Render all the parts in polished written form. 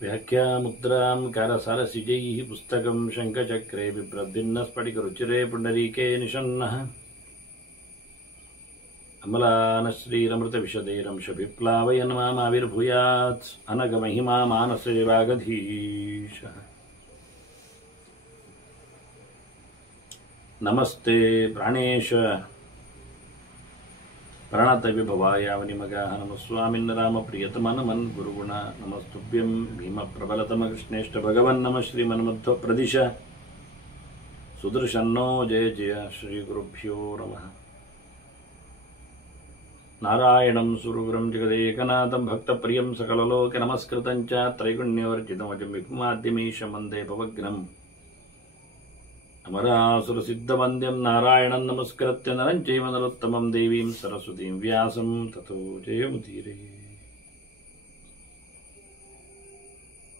व्याख्यामुद्रां कारसारसिजैः पुस्तकं शङ्खचक्रे बिभ्रद्भिन्नस्फटिकरुचिरे पुण्डरीके निषन्नः अमलानश्रीरमृतविशदैरंशभिप्लावयन् मामाविर्भूयात् अनगमहिमा मानसे वागधीशः। नमस्ते प्राणेश प्रणतविभवायावनिमगाः नमः स्वामिन् रामप्रियतमनमन् गुरुगुण नमस्तुभ्यं भीमप्रबलतमकृष्णेष्ट भगवन् नमः श्रीमन्मध्वप्रदिश सुदर्शन्नो जय जय श्रीगुरुभ्यो नमः। नारायणं सुरगुरुं जगदेकनाथं भक्तप्रियं सकललोकनमस्कृतं च त्रैगुण्यवर्जितमजं विपुमाद्यमीशं वन्दे भवग्नम् अमरासुरसिद्धवन्द्यं नारायणं नमस्कृत्य नरं चैव नरोत्तमं देवीं सरस्वतीं व्यासं ततो जयमुदीरये।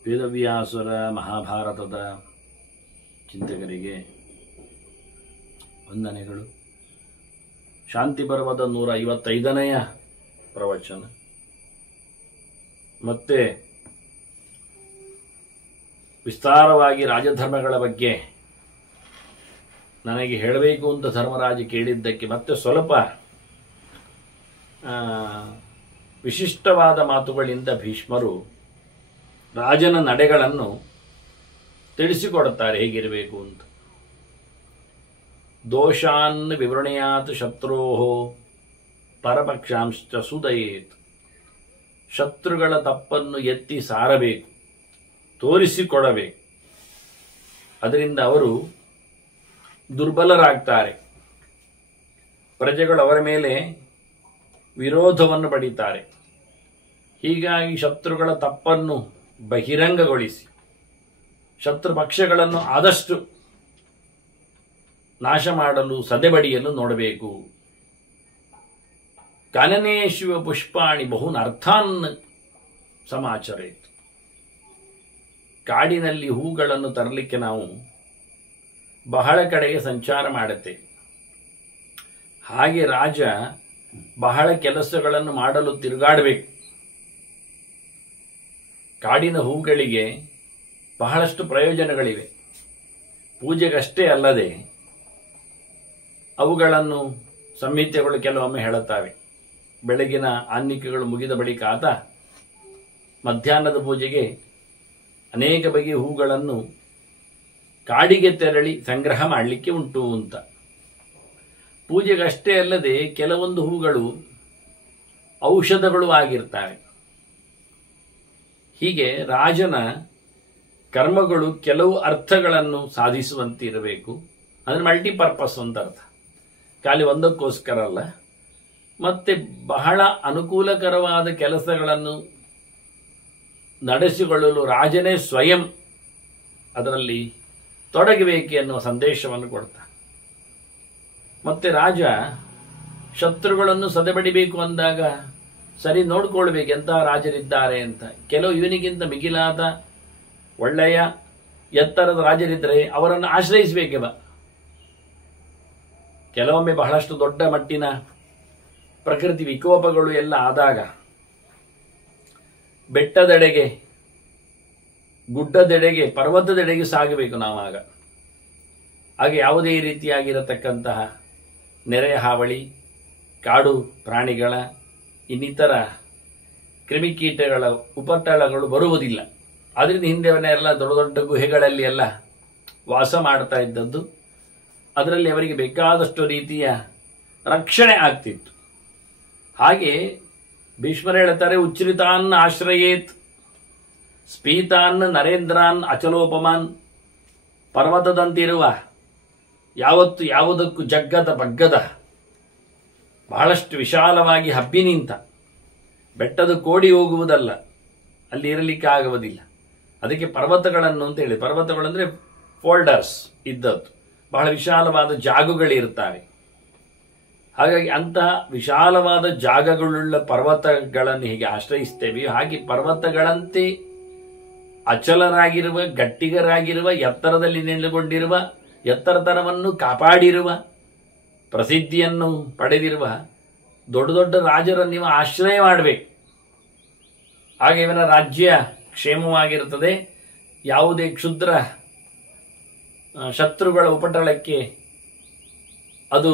ವೇದವ್ಯಾಸರ ಮಹಾಭಾರತದ ಚಿಂತಕರಿಗೆ ವಂದನೆಗಳು. ಶಾಂತಿ ಪರ್ವದ 155ನೆಯ ಪ್ರವಚನ. ಮತ್ತೆ ವಿಸ್ತಾರವಾಗಿ ರಾಜಧರ್ಮಗಳ ಬಗ್ಗೆ ನನಗೆ ಹೇಳಬೇಕು ಅಂತ ಧರ್ಮರಾಜ ಕೇಳಿದ್ದಕ್ಕೆ ಮತ್ತೆ ಸ್ವಲ್ಪ ವಿಶಿಷ್ಟವಾದ ಮಾತುಗಳಿಂದ ಭೀಷ್ಮರು ರಾಜನ ನಡೆಗಳನ್ನು ತಿಳಿಸಿಕೊಡುತ್ತಾರೆ ಹೇಗಿರಬೇಕು ಅಂತ. ದೋಷಾನ್ ವಿವೃಣಯಾತ್ ಶತ್ರೋಃ ಪರಪಕ್ಷಾಂಶ್ಚ ಸುದಯೇತ್. ಶತ್ರುಗಳ ತಪ್ಪನ್ನು ಎತ್ತಿ ಸಾರಬೇಕು, ತೋರಿಸಿಕೊಡಬೇಕು. ಅದರಿಂದ ಅವರು ದುರ್ಬಲರಾಗ್ತಾರೆ, ಪ್ರಜೆಗಳು ಅವರ ಮೇಲೆ ವಿರೋಧವನ್ನು ಪಡೀತಾರೆ. ಹೀಗಾಗಿ ಶತ್ರುಗಳ ತಪ್ಪನ್ನು ಬಹಿರಂಗಗೊಳಿಸಿ ಶತ್ರು ಪಕ್ಷಗಳನ್ನು ಆದಷ್ಟು ನಾಶ ಮಾಡಲು ಸದೆಬಡಿಯಲು ನೋಡಬೇಕು. ಕಾನನೇಶಿವ ಪುಷ್ಪಾಣಿ ಬಹೂನ್ ಅರ್ಥಾನ್ ಸಮಾಚರೇತ್. ಕಾಡಿನಲ್ಲಿ ಹೂಗಳನ್ನು ತರಲಿಕ್ಕೆ ನಾವು ಬಹಳ ಕಡೆಗೆ ಸಂಚಾರ ಮಾಡುತ್ತೆ. ಹಾಗೆ ರಾಜ ಬಹಳ ಕೆಲಸಗಳನ್ನು ಮಾಡಲು ತಿರುಗಾಡಬೇಕು. ಕಾಡಿನ ಹೂಗಳಿಗೆ ಬಹಳಷ್ಟು ಪ್ರಯೋಜನಗಳಿವೆ. ಪೂಜೆಗಷ್ಟೇ ಅಲ್ಲದೆ ಅವುಗಳನ್ನು ಸಂಹಿತೆಗಳು ಕೆಲವೊಮ್ಮೆ ಹೇಳುತ್ತವೆ. ಬೆಳಗಿನ ಆನ್ನಿಕಗಳು ಮುಗಿದ ಬಳಿಕ ಆತ ಮಧ್ಯಾಹ್ನದ ಪೂಜೆಗೆ ಅನೇಕ ಬಗೆಯ ಹೂಗಳನ್ನು ಕಾಡಿಗೆ ತೆರಳಿ ಸಂಗ್ರಹ ಮಾಡಲಿಕ್ಕೆ ಉಂಟು ಅಂತ. ಪೂಜೆಗಷ್ಟೇ ಅಲ್ಲದೆ ಕೆಲವೊಂದು ಹೂಗಳು ಔಷಧಗಳು ಆಗಿರ್ತವೆ. ಹೀಗೆ ರಾಜನ ಕರ್ಮಗಳು ಕೆಲವು ಅರ್ಥಗಳನ್ನು ಸಾಧಿಸುವಂತೆ ಇರಬೇಕು. ಅಂದರೆ ಮಲ್ಟಿಪರ್ಪಸ್ ಅಂತ ಅರ್ಥ, ಖಾಲಿ ಒಂದಕ್ಕೋಸ್ಕರ ಅಲ್ಲ. ಮತ್ತೆ ಬಹಳ ಅನುಕೂಲಕರವಾದ ಕೆಲಸಗಳನ್ನು ನಡೆಸಿಕೊಳ್ಳಲು ರಾಜನೇ ಸ್ವಯಂ ಅದರಲ್ಲಿ ತೊಡಗಬೇಕು ಎನ್ನುವ ಸಂದೇಶವನ್ನು ಕೊಡ್ತಾನೆ. ಮತ್ತೆ ರಾಜ ಶತ್ರುಗಳನ್ನು ಸದೆಬಡಿಬೇಕು ಅಂದಾಗ ಸರಿ ನೋಡ್ಕೊಳ್ಬೇಕು ಎಂತಹ ರಾಜರಿದ್ದಾರೆ ಅಂತ. ಕೆಲವು ಇವನಿಗಿಂತ ಮಿಗಿಲಾದ ಒಳ್ಳೆಯ ಎತ್ತರದ ರಾಜರಿದ್ದರೆ ಅವರನ್ನು ಆಶ್ರಯಿಸಬೇಕೆವ. ಕೆಲವೊಮ್ಮೆ ಬಹಳಷ್ಟು ದೊಡ್ಡ ಮಟ್ಟಿನ ಪ್ರಕೃತಿ ವಿಕೋಪಗಳು ಎಲ್ಲ ಆದಾಗ ಬೆಟ್ಟದೆಡೆಗೆ, ಗುಡ್ಡದೆಡೆಗೆ, ಪರ್ವತದೆಡೆಗೆ ಸಾಗಬೇಕು ನಾವಾಗ. ಹಾಗೆ ಯಾವುದೇ ರೀತಿಯಾಗಿರತಕ್ಕಂತಹ ನೆರೆ ಹಾವಳಿ, ಕಾಡು ಪ್ರಾಣಿಗಳ, ಇನ್ನಿತರ ಕ್ರಿಮಿಕೀಟಗಳ ಉಪಟಳಗಳು ಬರುವುದಿಲ್ಲ. ಅದರಿಂದ ಹಿಂದೆವನ್ನೆಲ್ಲ ದೊಡ್ಡ ದೊಡ್ಡ ಗುಹೆಗಳಲ್ಲಿ ಎಲ್ಲ ವಾಸ ಮಾಡ್ತಾ ಇದ್ದದ್ದು. ಅದರಲ್ಲಿ ಅವರಿಗೆ ಬೇಕಾದಷ್ಟು ರೀತಿಯ ರಕ್ಷಣೆ ಆಗ್ತಿತ್ತು. ಹಾಗೆ ಭೀಷ್ಮರು ಹೇಳ್ತಾರೆ, ಉಚ್ಛ್ರಿತಾನ್ ಆಶ್ರಯೇತ್ ಸ್ಪೀತಾನ್ ನರೇಂದ್ರಾನ್ ಅಚಲೋಪಮಾನ್. ಪರ್ವತದಂತಿರುವ, ಯಾವತ್ತು ಯಾವುದಕ್ಕೂ ಜಗ್ಗದ ಬಗ್ಗದ, ಬಹಳಷ್ಟು ವಿಶಾಲವಾಗಿ ಹಬ್ಬಿ ನಿಂತ, ಬೆಟ್ಟದ ಕೋಡಿ ಹೋಗುವುದಲ್ಲ, ಅಲ್ಲಿ ಇರಲಿಕ್ಕೆ ಆಗುವುದಿಲ್ಲ. ಅದಕ್ಕೆ ಪರ್ವತಗಳನ್ನು ಅಂತ ಹೇಳಿ, ಪರ್ವತಗಳಂದ್ರೆ ಫೋಲ್ಡರ್ಸ್ ಇದ್ದದ್ದು, ಬಹಳ ವಿಶಾಲವಾದ ಜಾಗಗಳಿರ್ತವೆ. ಹಾಗಾಗಿ ಅಂತಹ ವಿಶಾಲವಾದ ಜಾಗಗಳುಳ್ಳ ಪರ್ವತಗಳನ್ನು ಹೇಗೆ ಆಶ್ರಯಿಸ್ತೇವೆ, ಹಾಗೆ ಪರ್ವತಗಳಂತೆ ಅಚಲರಾಗಿರುವ, ಗಟ್ಟಿಗರಾಗಿರುವ, ಎತ್ತರದಲ್ಲಿ ನೆಲೆಗೊಂಡಿರುವ, ಎತ್ತರತನವನ್ನು ಕಾಪಾಡಿರುವ, ಪ್ರಸಿದ್ಧಿಯನ್ನು ಪಡೆದಿರುವ ದೊಡ್ಡ ದೊಡ್ಡ ರಾಜರನ್ನು ನೀವು ಆಶ್ರಯ ಮಾಡಬೇಕು. ಆಗ ಇವನ ರಾಜ್ಯ ಕ್ಷೇಮವಾಗಿರುತ್ತದೆ. ಯಾವುದೇ ಕ್ಷುದ್ರ ಶತ್ರುಗಳ ಉಪಟಳಕ್ಕೆ ಅದು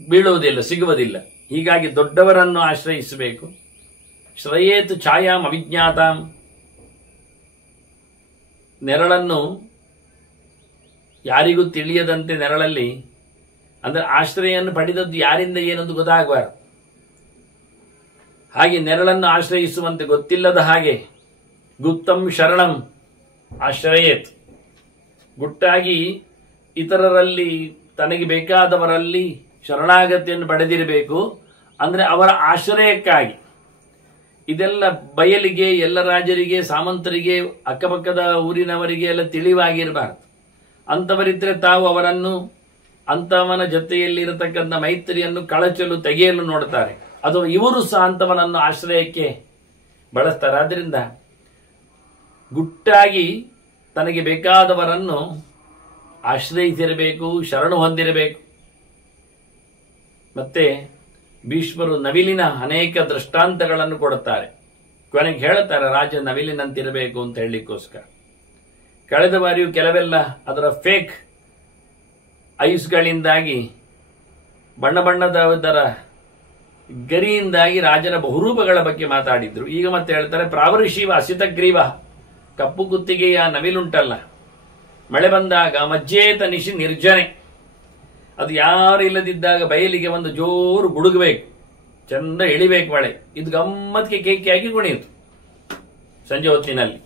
ಬೀಳುವುದಿಲ್ಲ, ಸಿಗುವುದಿಲ್ಲ. ಹೀಗಾಗಿ ದೊಡ್ಡವರನ್ನು ಆಶ್ರಯಿಸಬೇಕು. ಶ್ರಯೇತ್ ಛಾಯಾಂ ಅವಿಜ್ಞಾತಾಂ, ನೆರಳನ್ನು ಯಾರಿಗೂ ತಿಳಿಯದಂತೆ ನೆರಳಲ್ಲಿ, ಅಂದರೆ ಆಶ್ರಯನ್ನು ಪಡೆದದ್ದು ಯಾರಿಂದ ಏನಂದು ಗೊತ್ತಾಗಬಾರದು. ಹಾಗೆ ನೆರಳನ್ನು ಆಶ್ರಯಿಸುವಂತೆ ಗೊತ್ತಿಲ್ಲದ ಹಾಗೆ ಗುಪ್ತಂ ಶರಣಂ ಆಶ್ರಯೇತ್, ಗುಟ್ಟಾಗಿ ಇತರರಲ್ಲಿ ತನಗೆ ಬೇಕಾದವರಲ್ಲಿ ಶರಣಾಗತಿಯನ್ನು ಪಡೆದಿರಬೇಕು. ಅಂದರೆ ಅವರ ಆಶ್ರಯಕ್ಕಾಗಿ. ಇದೆಲ್ಲ ಬಯಲಿಗೆ, ಎಲ್ಲ ರಾಜರಿಗೆ, ಸಾಮಂತರಿಗೆ, ಅಕ್ಕಪಕ್ಕದ ಊರಿನವರಿಗೆ ಎಲ್ಲ ತಿಳಿವಾಗಿರಬಾರದು. ಅಂಥವರಿದ್ದರೆ ತಾವು ಅವರನ್ನು, ಅಂಥವನ ಜೊತೆಯಲ್ಲಿರತಕ್ಕಂಥ ಮೈತ್ರಿಯನ್ನು ಕಳಚಲು ತೆಗೆಯಲು ನೋಡ್ತಾರೆ. ಅದು ಇವರು ಸಹ ಅಂಥವನನ್ನು ಆಶ್ರಯಕ್ಕೆ ಬಳಸ್ತಾರೆ. ಆದ್ದರಿಂದ ಗುಟ್ಟಾಗಿ ತನಗೆ ಬೇಕಾದವರನ್ನು ಆಶ್ರಯಿಸಿರಬೇಕು, ಶರಣು ಹೊಂದಿರಬೇಕು. ಮತ್ತೆ ಭೀಷ್ಮರು ನವಿಲಿನ ಅನೇಕ ದೃಷ್ಟಾಂತಗಳನ್ನು ಕೊಡುತ್ತಾರೆ. ಕೊನೆಗೆ ಹೇಳುತ್ತಾರೆ ರಾಜ ನವಿಲಿನಂತಿರಬೇಕು ಅಂತ ಹೇಳಲಿಕ್ಕೋಸ್ಕರ. ಕಳೆದ ಬಾರಿಯೂ ಕೆಲವೆಲ್ಲ ಅದರ ಫೇಕ್ ಐಸ್ಗಳಿಂದಾಗಿ, ಬಣ್ಣ ಬಣ್ಣದರ ಗರಿಯಿಂದಾಗಿ ರಾಜನ ಬಹುರೂಪಗಳ ಬಗ್ಗೆ ಮಾತಾಡಿದ್ರು. ಈಗ ಮತ್ತೆ ಹೇಳ್ತಾರೆ ಪ್ರಾವೃಷಿವ ಅಸಿತಗ್ರೀವ, ಕಪ್ಪು ಕುತ್ತಿಗೆಯ ನವಿಲುಂಟಲ್ಲ, ಮಳೆ ಬಂದಾಗ ಮಜ್ಜೇತ ನಿಶಿ ನಿರ್ಜನೆ, ಅದು ಯಾರು ಇಲ್ಲದಿದ್ದಾಗ ಬಯಲಿಗೆ ಒಂದು ಜೋರು ಗುಡುಗಬೇಕು, ಚಂದ ಎಳಿಬೇಕು ಮಳೆ. ಇದು ಗಮ್ಮತ್ತಿಗೆ ಕೇಕಿಯಾಗಿ ಕುಣಿಯಿತು ಸಂಜೆ ಹೊತ್ತಿನಲ್ಲಿ.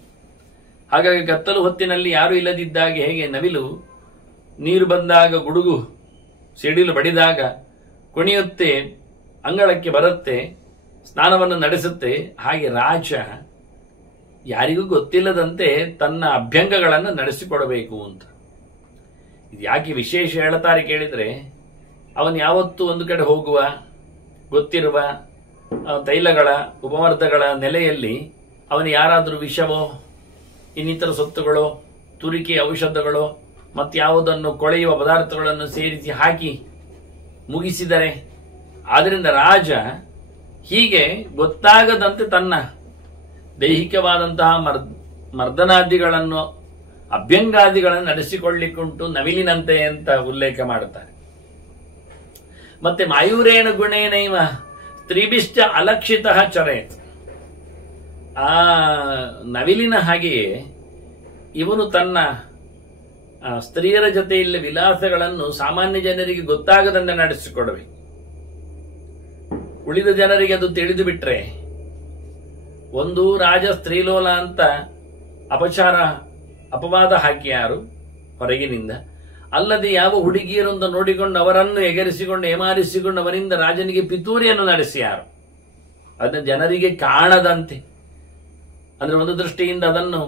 ಹಾಗಾಗಿ ಕತ್ತಲು ಹೊತ್ತಿನಲ್ಲಿ ಯಾರು ಇಲ್ಲದಿದ್ದಾಗ ಹೇಗೆ ನವಿಲು ನೀರು ಬಂದಾಗ, ಗುಡುಗು ಸಿಡಿಲು ಬಡಿದಾಗ ಕುಣಿಯುತ್ತೆ, ಅಂಗಳಕ್ಕೆ ಬರುತ್ತೆ, ಸ್ನಾನವನ್ನು ನಡೆಸುತ್ತೆ, ಹಾಗೆ ರಾಜ ಯಾರಿಗೂ ಗೊತ್ತಿಲ್ಲದಂತೆ ತನ್ನ ಅಭ್ಯಂಗಗಳನ್ನು ನಡೆಸಿಕೊಡಬೇಕು ಅಂತ. ಇದು ಯಾಕೆ ವಿಶೇಷ ಹೇಳ್ತಾರೆ ಕೇಳಿದ್ರೆ, ಅವನು ಯಾವತ್ತೂ ಒಂದು ಕಡೆ ಹೋಗುವ ಗೊತ್ತಿರುವ ತೈಲಗಳ ಉಪಮರ್ದಗಳ ನೆಲೆಯಲ್ಲಿ ಅವನು ಯಾರಾದರೂ ವಿಷವೋ, ಇನ್ನಿತರ ಸೊತ್ತುಗಳೋ, ತುರಿಕೆ ಔಷಧಗಳೋ, ಮತ್ತಾವುದನ್ನು ಕೊಳೆಯುವ ಪದಾರ್ಥಗಳನ್ನು ಸೇರಿಸಿ ಹಾಕಿ ಮುಗಿಸಿದರೆ, ಆದ್ದರಿಂದ ರಾಜ ಹೀಗೆ ಗೊತ್ತಾಗದಂತೆ ತನ್ನ ದೈಹಿಕವಾದಂತಹ ಮರ್ದನಾದಿಗಳನ್ನು, ಅಭ್ಯಂಗಾದಿಗಳನ್ನು ನಡೆಸಿಕೊಳ್ಳಿಕ್ಕುಂಟು ನವಿಲಿನಂತೆ ಅಂತ ಉಲ್ಲೇಖ ಮಾಡುತ್ತಾರೆ. ಮತ್ತೆ ಮಾಯೂರೇಣ ಗುಣೇನೈವ ಸ್ತ್ರೀಭಿಶ್ಚ ಅಲಕ್ಷಿತ ಚರೇತ್, ಆ ನವಿಲಿನ ಹಾಗೆಯೇ ಇವನು ತನ್ನ ಸ್ತ್ರೀಯರ ಜೊತೆಯಲ್ಲಿ ವಿಲಾಸಗಳನ್ನು ಸಾಮಾನ್ಯ ಜನರಿಗೆ ಗೊತ್ತಾಗದಂತೆ ನಡೆಸಿಕೊಡಬೇಕು. ಉಳಿದ ಜನರಿಗೆ ಅದು ತಿಳಿದು ಬಿಟ್ರೆ, ಒಂದು ರಾಜ ಸ್ತ್ರೀಲೋಲ ಅಂತ ಅಪವಾದ ಹಾಕಿಯಾರು ಹೊರಗಿನಿಂದ, ಅಲ್ಲದೆ ಯಾವ ಹುಡುಗಿಯರೊಂದು ನೋಡಿಕೊಂಡು ಅವರನ್ನು ಎಗರಿಸಿಕೊಂಡು ಏಮಾರಿಸಿಕೊಂಡು ಅವರಿಂದ ರಾಜನಿಗೆ ಪಿತೂರಿಯನ್ನು ನಡೆಸಿಯಾರು. ಅದನ್ನು ಜನರಿಗೆ ಕಾಣದಂತೆ, ಅಂದ್ರೆ ಒಂದು ದೃಷ್ಟಿಯಿಂದ ಅದನ್ನು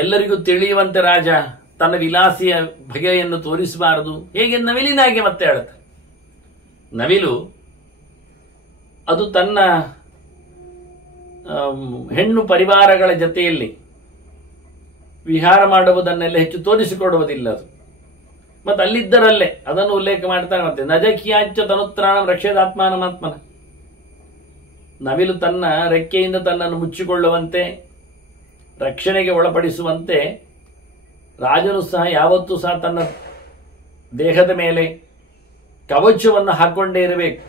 ಎಲ್ಲರಿಗೂ ತಿಳಿಯುವಂತೆ ರಾಜ ತನ್ನ ವಿಲಾಸಿಯ ಬಗೆಯನ್ನು ತೋರಿಸಬಾರದು. ಹೇಗೆ ನವಿಲಿನಾಗೆ ಮತ್ತೆ ಹೇಳುತ್ತೆ. ನವಿಲು ಅದು ತನ್ನ ಹೆಣ್ಣು ಪರಿವಾರಗಳ ಜೊತೆಯಲ್ಲಿ ವಿಹಾರ ಮಾಡುವುದನ್ನೆಲ್ಲ ಹೆಚ್ಚು ತೋರಿಸಿಕೊಡುವುದಿಲ್ಲ ಅದು. ಮತ್ತೆ ಅಲ್ಲಿದ್ದರಲ್ಲೇ ಅದನ್ನು ಉಲ್ಲೇಖ ಮಾಡ್ತಾನೆ. ಮತ್ತೆ ನಜಕಿಯಾಚ ತನುತ್ರಾಣ ರಕ್ಷೇದಾತ್ಮಾನಮಾತ್ಮನ, ನವಿಲು ತನ್ನ ರೆಕ್ಕೆಯಿಂದ ತನ್ನನ್ನು ಮುಚ್ಚಿಕೊಳ್ಳುವಂತೆ, ರಕ್ಷಣೆಗೆ ಒಳಪಡಿಸುವಂತೆ ರಾಜನು ಸಹ ಯಾವತ್ತೂ ಸಹ ತನ್ನ ದೇಹದ ಮೇಲೆ ಕವಚವನ್ನು ಹಾಕೊಂಡೇ ಇರಬೇಕು.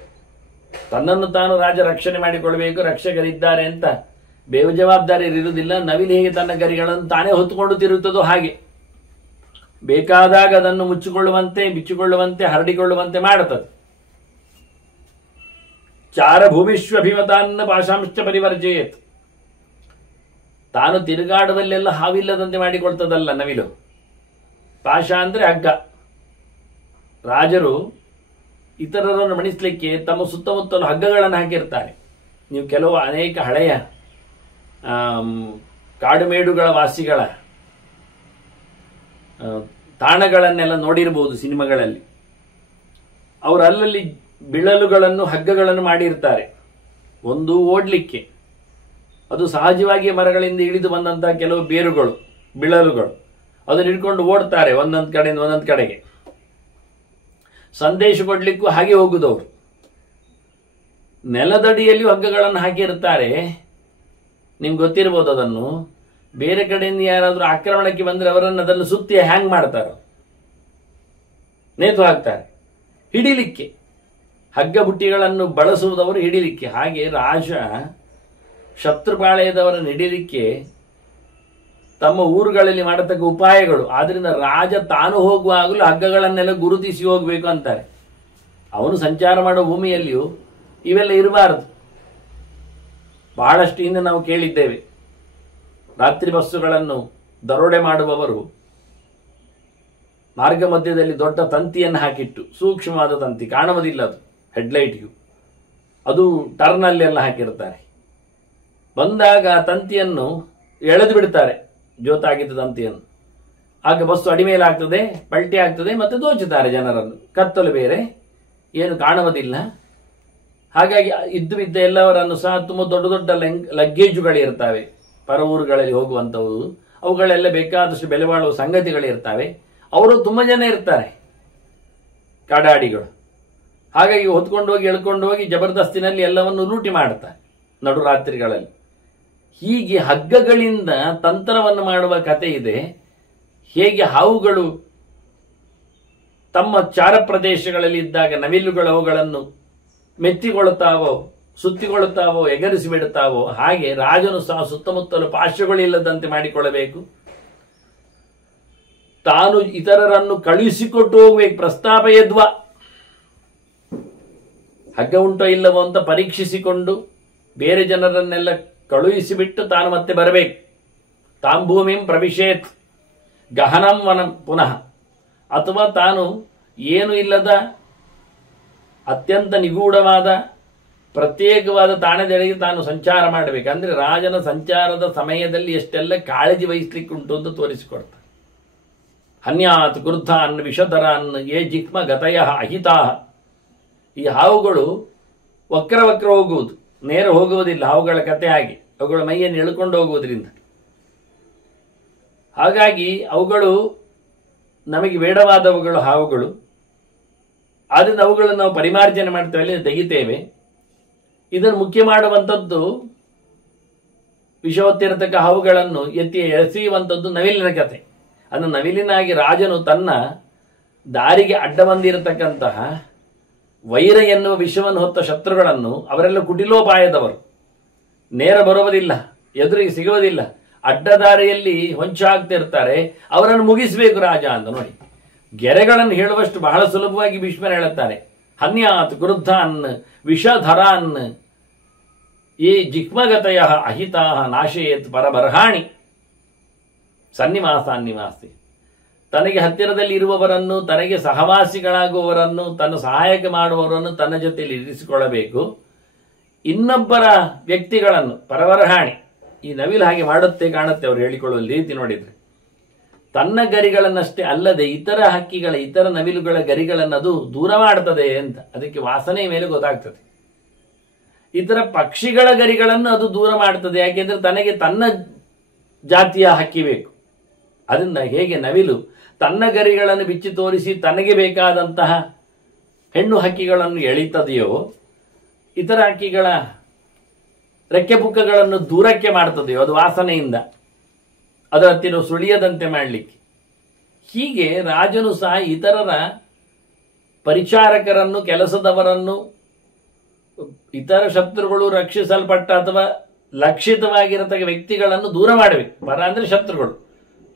ತನ್ನನ್ನು ತಾನು ರಾಜ ರಕ್ಷಣೆ ಮಾಡಿಕೊಳ್ಳಬೇಕು, ರಕ್ಷಕರಿದ್ದಾರೆ ಅಂತ ಬೇಜವಾಬ್ದಾರಿ ಇರುವುದಿಲ್ಲ. ನವಿಲು ಹೇಗೆ ತನ್ನ ಗರಿಗಳನ್ನು ತಾನೇ ಹೊತ್ತುಕೊಂಡು ತಿರುಗುತ್ತದೋ ಹಾಗೆ ಬೇಕಾದಾಗ ಅದನ್ನು ಮುಚ್ಚಿಕೊಳ್ಳುವಂತೆ, ಬಿಚ್ಚಿಕೊಳ್ಳುವಂತೆ, ಹರಡಿಕೊಳ್ಳುವಂತೆ ಮಾಡುತ್ತದೆ. ಚಾರ ಭೂಮಿಶ್ವಭಿಮತಾನ್ನ ಪಾಶಾಂಶ ಪರಿವರ್ಜಯೇತ್, ತಾನು ತಿರುಗಾಡುವಲ್ಲೆಲ್ಲ ಹಾವಿಲ್ಲದಂತೆ ಮಾಡಿಕೊಳ್ತದಲ್ಲ ನವಿಲು. ಪಾಶ ಅಂದ್ರೆ ಹಗ್ಗ. ರಾಜರು ಇತರರನ್ನು ಮಣಿಸಲಿಕ್ಕೆ ತಮ್ಮ ಸುತ್ತಮುತ್ತಲು ಹಗ್ಗಗಳನ್ನು ಹಾಕಿರ್ತಾರೆ. ನೀವು ಕೆಲವು ಅನೇಕ ಹಳೆಯ ಕಾಡುಮೇಡುಗಳ ವಾಸಿಗಳ ತಾಣಗಳನ್ನೆಲ್ಲ ನೋಡಿರಬಹುದು ಸಿನಿಮಾಗಳಲ್ಲಿ. ಅವರು ಅಲ್ಲಲ್ಲಿ ಬಿಳಲುಗಳನ್ನು, ಹಗ್ಗಗಳನ್ನು ಮಾಡಿರ್ತಾರೆ. ಒಂದು ಓಡ್ಲಿಕ್ಕೆ, ಅದು ಸಹಜವಾಗಿ ಮರಗಳಿಂದ ಇಳಿದು ಬಂದಂತಹ ಕೆಲವು ಬೇರುಗಳು, ಬಿಳಲುಗಳು, ಅದನ್ನು ಹಿಡ್ಕೊಂಡು ಓಡ್ತಾರೆ ಒಂದೊಂದು ಕಡೆಯಿಂದ ಒಂದೊಂದು ಕಡೆಗೆ. ಸಂದೇಶ ಕೊಡ್ಲಿಕ್ಕೂ ಹಾಗೆ ಹೋಗುದವರು. ನೆಲದಡಿಯಲ್ಲಿಯೂ ಹಗ್ಗಗಳನ್ನು ಹಾಕಿರ್ತಾರೆ. ನಿಮ್ಗೆ ಗೊತ್ತಿರ್ಬೋದು ಅದನ್ನು. ಬೇರೆ ಕಡೆಯಿಂದ ಯಾರಾದರೂ ಆಕ್ರಮಣಕ್ಕೆ ಬಂದರೆ ಅವರನ್ನು ಅದನ್ನು ಸುತ್ತಿ ಹ್ಯಾಂಗ್ ಮಾಡ್ತಾರೆ, ನೇತು ಹಾಕ್ತಾರೆ ಹಿಡಿಲಿಕ್ಕೆ. ಹಗ್ಗ ಬುಟ್ಟಿಗಳನ್ನು ಬಳಸುವುದವರು ಹಿಡಿಲಿಕ್ಕೆ. ಹಾಗೆ ರಾಜ ಶತ್ರುಪಾಳೆಯದವರನ್ನು ಹಿಡಿಲಿಕ್ಕೆ ತಮ್ಮ ಊರುಗಳಲ್ಲಿ ಮಾಡತಕ್ಕ ಉಪಾಯಗಳು. ಆದ್ರಿಂದ ರಾಜ ತಾನು ಹೋಗುವಾಗಲೂ ಹಗ್ಗಗಳನ್ನೆಲ್ಲ ಗುರುತಿಸಿ ಹೋಗಬೇಕು ಅಂತಾರೆ. ಅವನು ಸಂಚಾರ ಮಾಡೋ ಭೂಮಿಯಲ್ಲಿಯೂ ಇವೆಲ್ಲ ಇರಬಾರದು. ಬಹಳಷ್ಟು ಹಿಂದೆ ನಾವು ಕೇಳಿದ್ದೇವೆ, ರಾತ್ರಿ ಬಸ್ಸುಗಳನ್ನು ದರೋಡೆ ಮಾಡುವವರು ಮಾರ್ಗ ಮಧ್ಯದಲ್ಲಿ ದೊಡ್ಡ ತಂತಿಯನ್ನು ಹಾಕಿಟ್ಟು, ಸೂಕ್ಷ್ಮವಾದ ತಂತಿ, ಕಾಣುವುದಿಲ್ಲ ಅದು ಹೆಡ್ಲೈಟ್ಗೂ, ಅದು ಟರ್ನಲ್ಲೆಲ್ಲ ಹಾಕಿರ್ತಾರೆ. ಬಂದಾಗ ತಂತಿಯನ್ನು ಎಳೆದು ಬಿಡ್ತಾರೆ, ಜೋತಾಗಿದ್ದ ತಂತಿಯನ್ನು. ಆಗ ಬಸ್ಸು ಅಡಿಮೇಲಾಗ್ತದೆ, ಪಲ್ಟಿ ಆಗ್ತದೆ, ಮತ್ತೆ ದೋಚುತ್ತಾರೆ ಜನರನ್ನು. ಕತ್ತಲು ಬೇರೆ, ಏನು ಕಾಣುವುದಿಲ್ಲ. ಹಾಗಾಗಿ ಇದ್ದು ಬಿದ್ದ ಎಲ್ಲವರನ್ನು ಸಹ ತುಂಬ ದೊಡ್ಡ ದೊಡ್ಡ ಲಗ್ಗೇಜುಗಳಿರ್ತವೆ ಪರ ಊರುಗಳಲ್ಲಿ ಹೋಗುವಂಥವು. ಅವುಗಳೆಲ್ಲ ಬೇಕಾದಷ್ಟು ಬೆಲೆ ಬಾಳುವ ಸಂಗತಿಗಳಿರ್ತವೆ. ಅವರು ತುಂಬ ಜನ ಇರ್ತಾರೆ, ಕಾಡಾಡಿಗಳು. ಹಾಗಾಗಿ ಹೊತ್ಕೊಂಡು ಹೋಗಿ ಎಳ್ಕೊಂಡು ಹೋಗಿ ಜಬರ್ದಸ್ತಿನಲ್ಲಿ ಎಲ್ಲವನ್ನು ಲೂಟಿ ಮಾಡ್ತಾರೆ ನಡುರಾತ್ರಿಗಳಲ್ಲಿ. ಹೀಗೆ ಹಗ್ಗಗಳಿಂದ ತಂತ್ರವನ್ನು ಮಾಡುವ ಕತೆ ಇದೆ. ಹೇಗೆ ಹಾವುಗಳು ತಮ್ಮ ಚಾರ ಪ್ರದೇಶಗಳಲ್ಲಿ ಇದ್ದಾಗ ನವಿಲುಗಳು ಅವುಗಳನ್ನು ಮೆತ್ತಿಕೊಳ್ಳುತ್ತಾವೋ, ಸುತ್ತಿಕೊಳ್ಳುತ್ತಾವೋ, ಎಗರಿಸಿ ಬಿಡುತ್ತಾವೋ, ಹಾಗೆ ರಾಜನು ಸಹ ಸುತ್ತಮುತ್ತಲು ಪಾರ್ಶ್ವಗಳಿಲ್ಲದಂತೆ ಮಾಡಿಕೊಳ್ಳಬೇಕು. ತಾನು ಇತರರನ್ನು ಕಳುಹಿಸಿಕೊಟ್ಟು ಹೋಗ್ಬೇಕು. ಪ್ರಸ್ತಾಪ ಎದ್ವ ಹಗ್ಗ ಉಂಟೋ ಇಲ್ಲವೋ ಅಂತ ಪರೀಕ್ಷಿಸಿಕೊಂಡು ಬೇರೆ ಜನರನ್ನೆಲ್ಲ ಕಳುಹಿಸಿಬಿಟ್ಟು ತಾನು ಮತ್ತೆ ಬರಬೇಕು. ತಾಂಭೂಮಿಂ ಪ್ರವಿಶೇತ್ ಗಹನಂ ವನಂ ಪುನಃ. ಅಥವಾ ತಾನು ಏನು ಇಲ್ಲದ ಅತ್ಯಂತ ನಿಗೂಢವಾದ ಪ್ರತ್ಯೇಕವಾದ ತಾಣದೆಡೆಗೆ ತಾನು ಸಂಚಾರ ಮಾಡಬೇಕು. ಅಂದರೆ ರಾಜನ ಸಂಚಾರದ ಸಮಯದಲ್ಲಿ ಎಷ್ಟೆಲ್ಲ ಕಾಳಜಿ ವಹಿಸ್ಲಿಕ್ಕೆ ಉಂಟು ಅಂತ ತೋರಿಸಿಕೊಡ್ತಾರೆ. ಹನ್ಯಾತ್ ಕ್ರುದ್ಧಾನ್ ವಿಷಧರಾನ್ ಯೇ ಜಿಕ್ಮ ಗತಯ ಅಹಿತಾ. ಈ ಹಾವುಗಳು ವಕ್ರ ಹೋಗುವುದು, ನೇರ ಹೋಗುವುದಿಲ್ಲ. ಹಾವುಗಳ ಕತೆ ಹಾಗೆ, ಅವುಗಳ ಮೈಯನ್ನು ಎಳ್ಕೊಂಡು ಹೋಗುವುದರಿಂದ. ಹಾಗಾಗಿ ಅವುಗಳು ನಮಗೆ ಬೇಡವಾದವುಗಳು ಹಾವುಗಳು. ಆದ್ದರಿಂದ ಅವುಗಳನ್ನು ನಾವು ಪರಿಮಾರ್ಜನೆ ಮಾಡ್ತೇವೆ, ಅಲ್ಲಿ ತೆಗಿತೇವೆ. ಇದನ್ನು ಮುಖ್ಯ ಮಾಡುವಂಥದ್ದು ವಿಷ ಹೊತ್ತಿರತಕ್ಕ ಹಾವುಗಳನ್ನು ಎತ್ತಿ ಎಸೆಯುವಂಥದ್ದು ನವಿಲಿನ ಕತೆ. ಅದು ನವಿಲಿನಾಗಿ ರಾಜನು ತನ್ನ ದಾರಿಗೆ ಅಡ್ಡ ಬಂದಿರತಕ್ಕಂತಹ ವೈರ ಎನ್ನುವ ವಿಷವನ್ನು ಹೊತ್ತ ಶತ್ರುಗಳನ್ನು, ಅವರೆಲ್ಲ ಕುಟಿಲೋಪಾಯದವರು, ನೇರ ಬರುವುದಿಲ್ಲ, ಎದುರಿಗೆ ಸಿಗುವುದಿಲ್ಲ, ಅಡ್ಡದಾರಿಯಲ್ಲಿ ಹೊಂಚಾಗ್ತಿರ್ತಾರೆ. ಅವರನ್ನು ಮುಗಿಸಬೇಕು ರಾಜ ಅಂತ. ನೋಡಿ, ಗೆರೆಗಳನ್ನು ಹೇಳುವಷ್ಟು ಬಹಳ ಸುಲಭವಾಗಿ ಭೀಷ್ಮರು ಹೇಳುತ್ತಾರೆ. ಹನ್ಯಾತ್ ಕ್ರುದ್ಧಾನ್ ವಿಷಧರಾನ್ ಈ ಜಿಕ್ಮಗತಯ ಅಹಿತಾ ನಾಶಯೇತ್ ಪರಬರ್ಹಾಣಿ ಸನ್ನಿವಾಸಾನ್ನಿವಾಸಿ. ತನಗೆ ಹತ್ತಿರದಲ್ಲಿ ಇರುವವರನ್ನು, ತನಗೆ ಸಹವಾಸಿಗಳಾಗುವವರನ್ನು, ತನ್ನ ಸಹಾಯಕ ಮಾಡುವವರನ್ನು ತನ್ನ ಜೊತೆಯಲ್ಲಿ ಇರಿಸಿಕೊಳ್ಳಬೇಕು. ಇನ್ನೊಬ್ಬರ ವ್ಯಕ್ತಿಗಳನ್ನು ಪರಬರ್ಹಾಣಿ. ಈ ನವಿಲು ಹಾಗೆ ಮಾಡುತ್ತೆ ಕಾಣುತ್ತೆ ಅವರು ಹೇಳಿಕೊಳ್ಳುವ ರೀತಿ ನೋಡಿದ್ರೆ. ತನ್ನ ಗರಿಗಳನ್ನಷ್ಟೇ ಅಲ್ಲದೆ ಇತರ ಹಕ್ಕಿಗಳ, ಇತರ ನವಿಲುಗಳ ಗರಿಗಳನ್ನು ಅದು ದೂರ ಮಾಡ್ತದೆ ಅಂತ. ಅದಕ್ಕೆ ವಾಸನೆಯ ಮೇಲೆ ಗೊತ್ತಾಗ್ತದೆ. ಇತರ ಪಕ್ಷಿಗಳ ಗರಿಗಳನ್ನು ಅದು ದೂರ ಮಾಡ್ತದೆ. ಯಾಕೆಂದ್ರೆ ತನಗೆ ತನ್ನ ಜಾತಿಯ ಹಕ್ಕಿ ಬೇಕು. ಅದರಿಂದ ಹೇಗೆ ನವಿಲು ತನ್ನ ಗರಿಗಳನ್ನು ಬಿಚ್ಚಿ ತೋರಿಸಿ ತನಗೆ ಬೇಕಾದಂತಹ ಹೆಣ್ಣು ಹಕ್ಕಿಗಳನ್ನು ಎಳಿತದೆಯೋ, ಇತರ ಹಕ್ಕಿಗಳ ರೆಕ್ಕೆ ಪುಕ್ಕಗಳನ್ನು ದೂರಕ್ಕೆ ಮಾಡ್ತದೆಯೋ ಅದು ವಾಸನೆಯಿಂದ, ಅದರ ಹತ್ತಿರ ಸುಳಿಯದಂತೆ ಮಾಡಲಿಕ್ಕೆ. ಹೀಗೆ ರಾಜನು ಸಹ ಇತರರ ಪರಿಚಾರಕರನ್ನು, ಕೆಲಸದವರನ್ನು, ಇತರ ಶತ್ರುಗಳು ರಕ್ಷಿಸಲ್ಪಟ್ಟ ಅಥವಾ ಲಕ್ಷಿತವಾಗಿರತಕ್ಕ ವ್ಯಕ್ತಿಗಳನ್ನು ದೂರ ಮಾಡಬೇಕು. ಪರ ಅಂದ್ರೆ ಶತ್ರುಗಳು.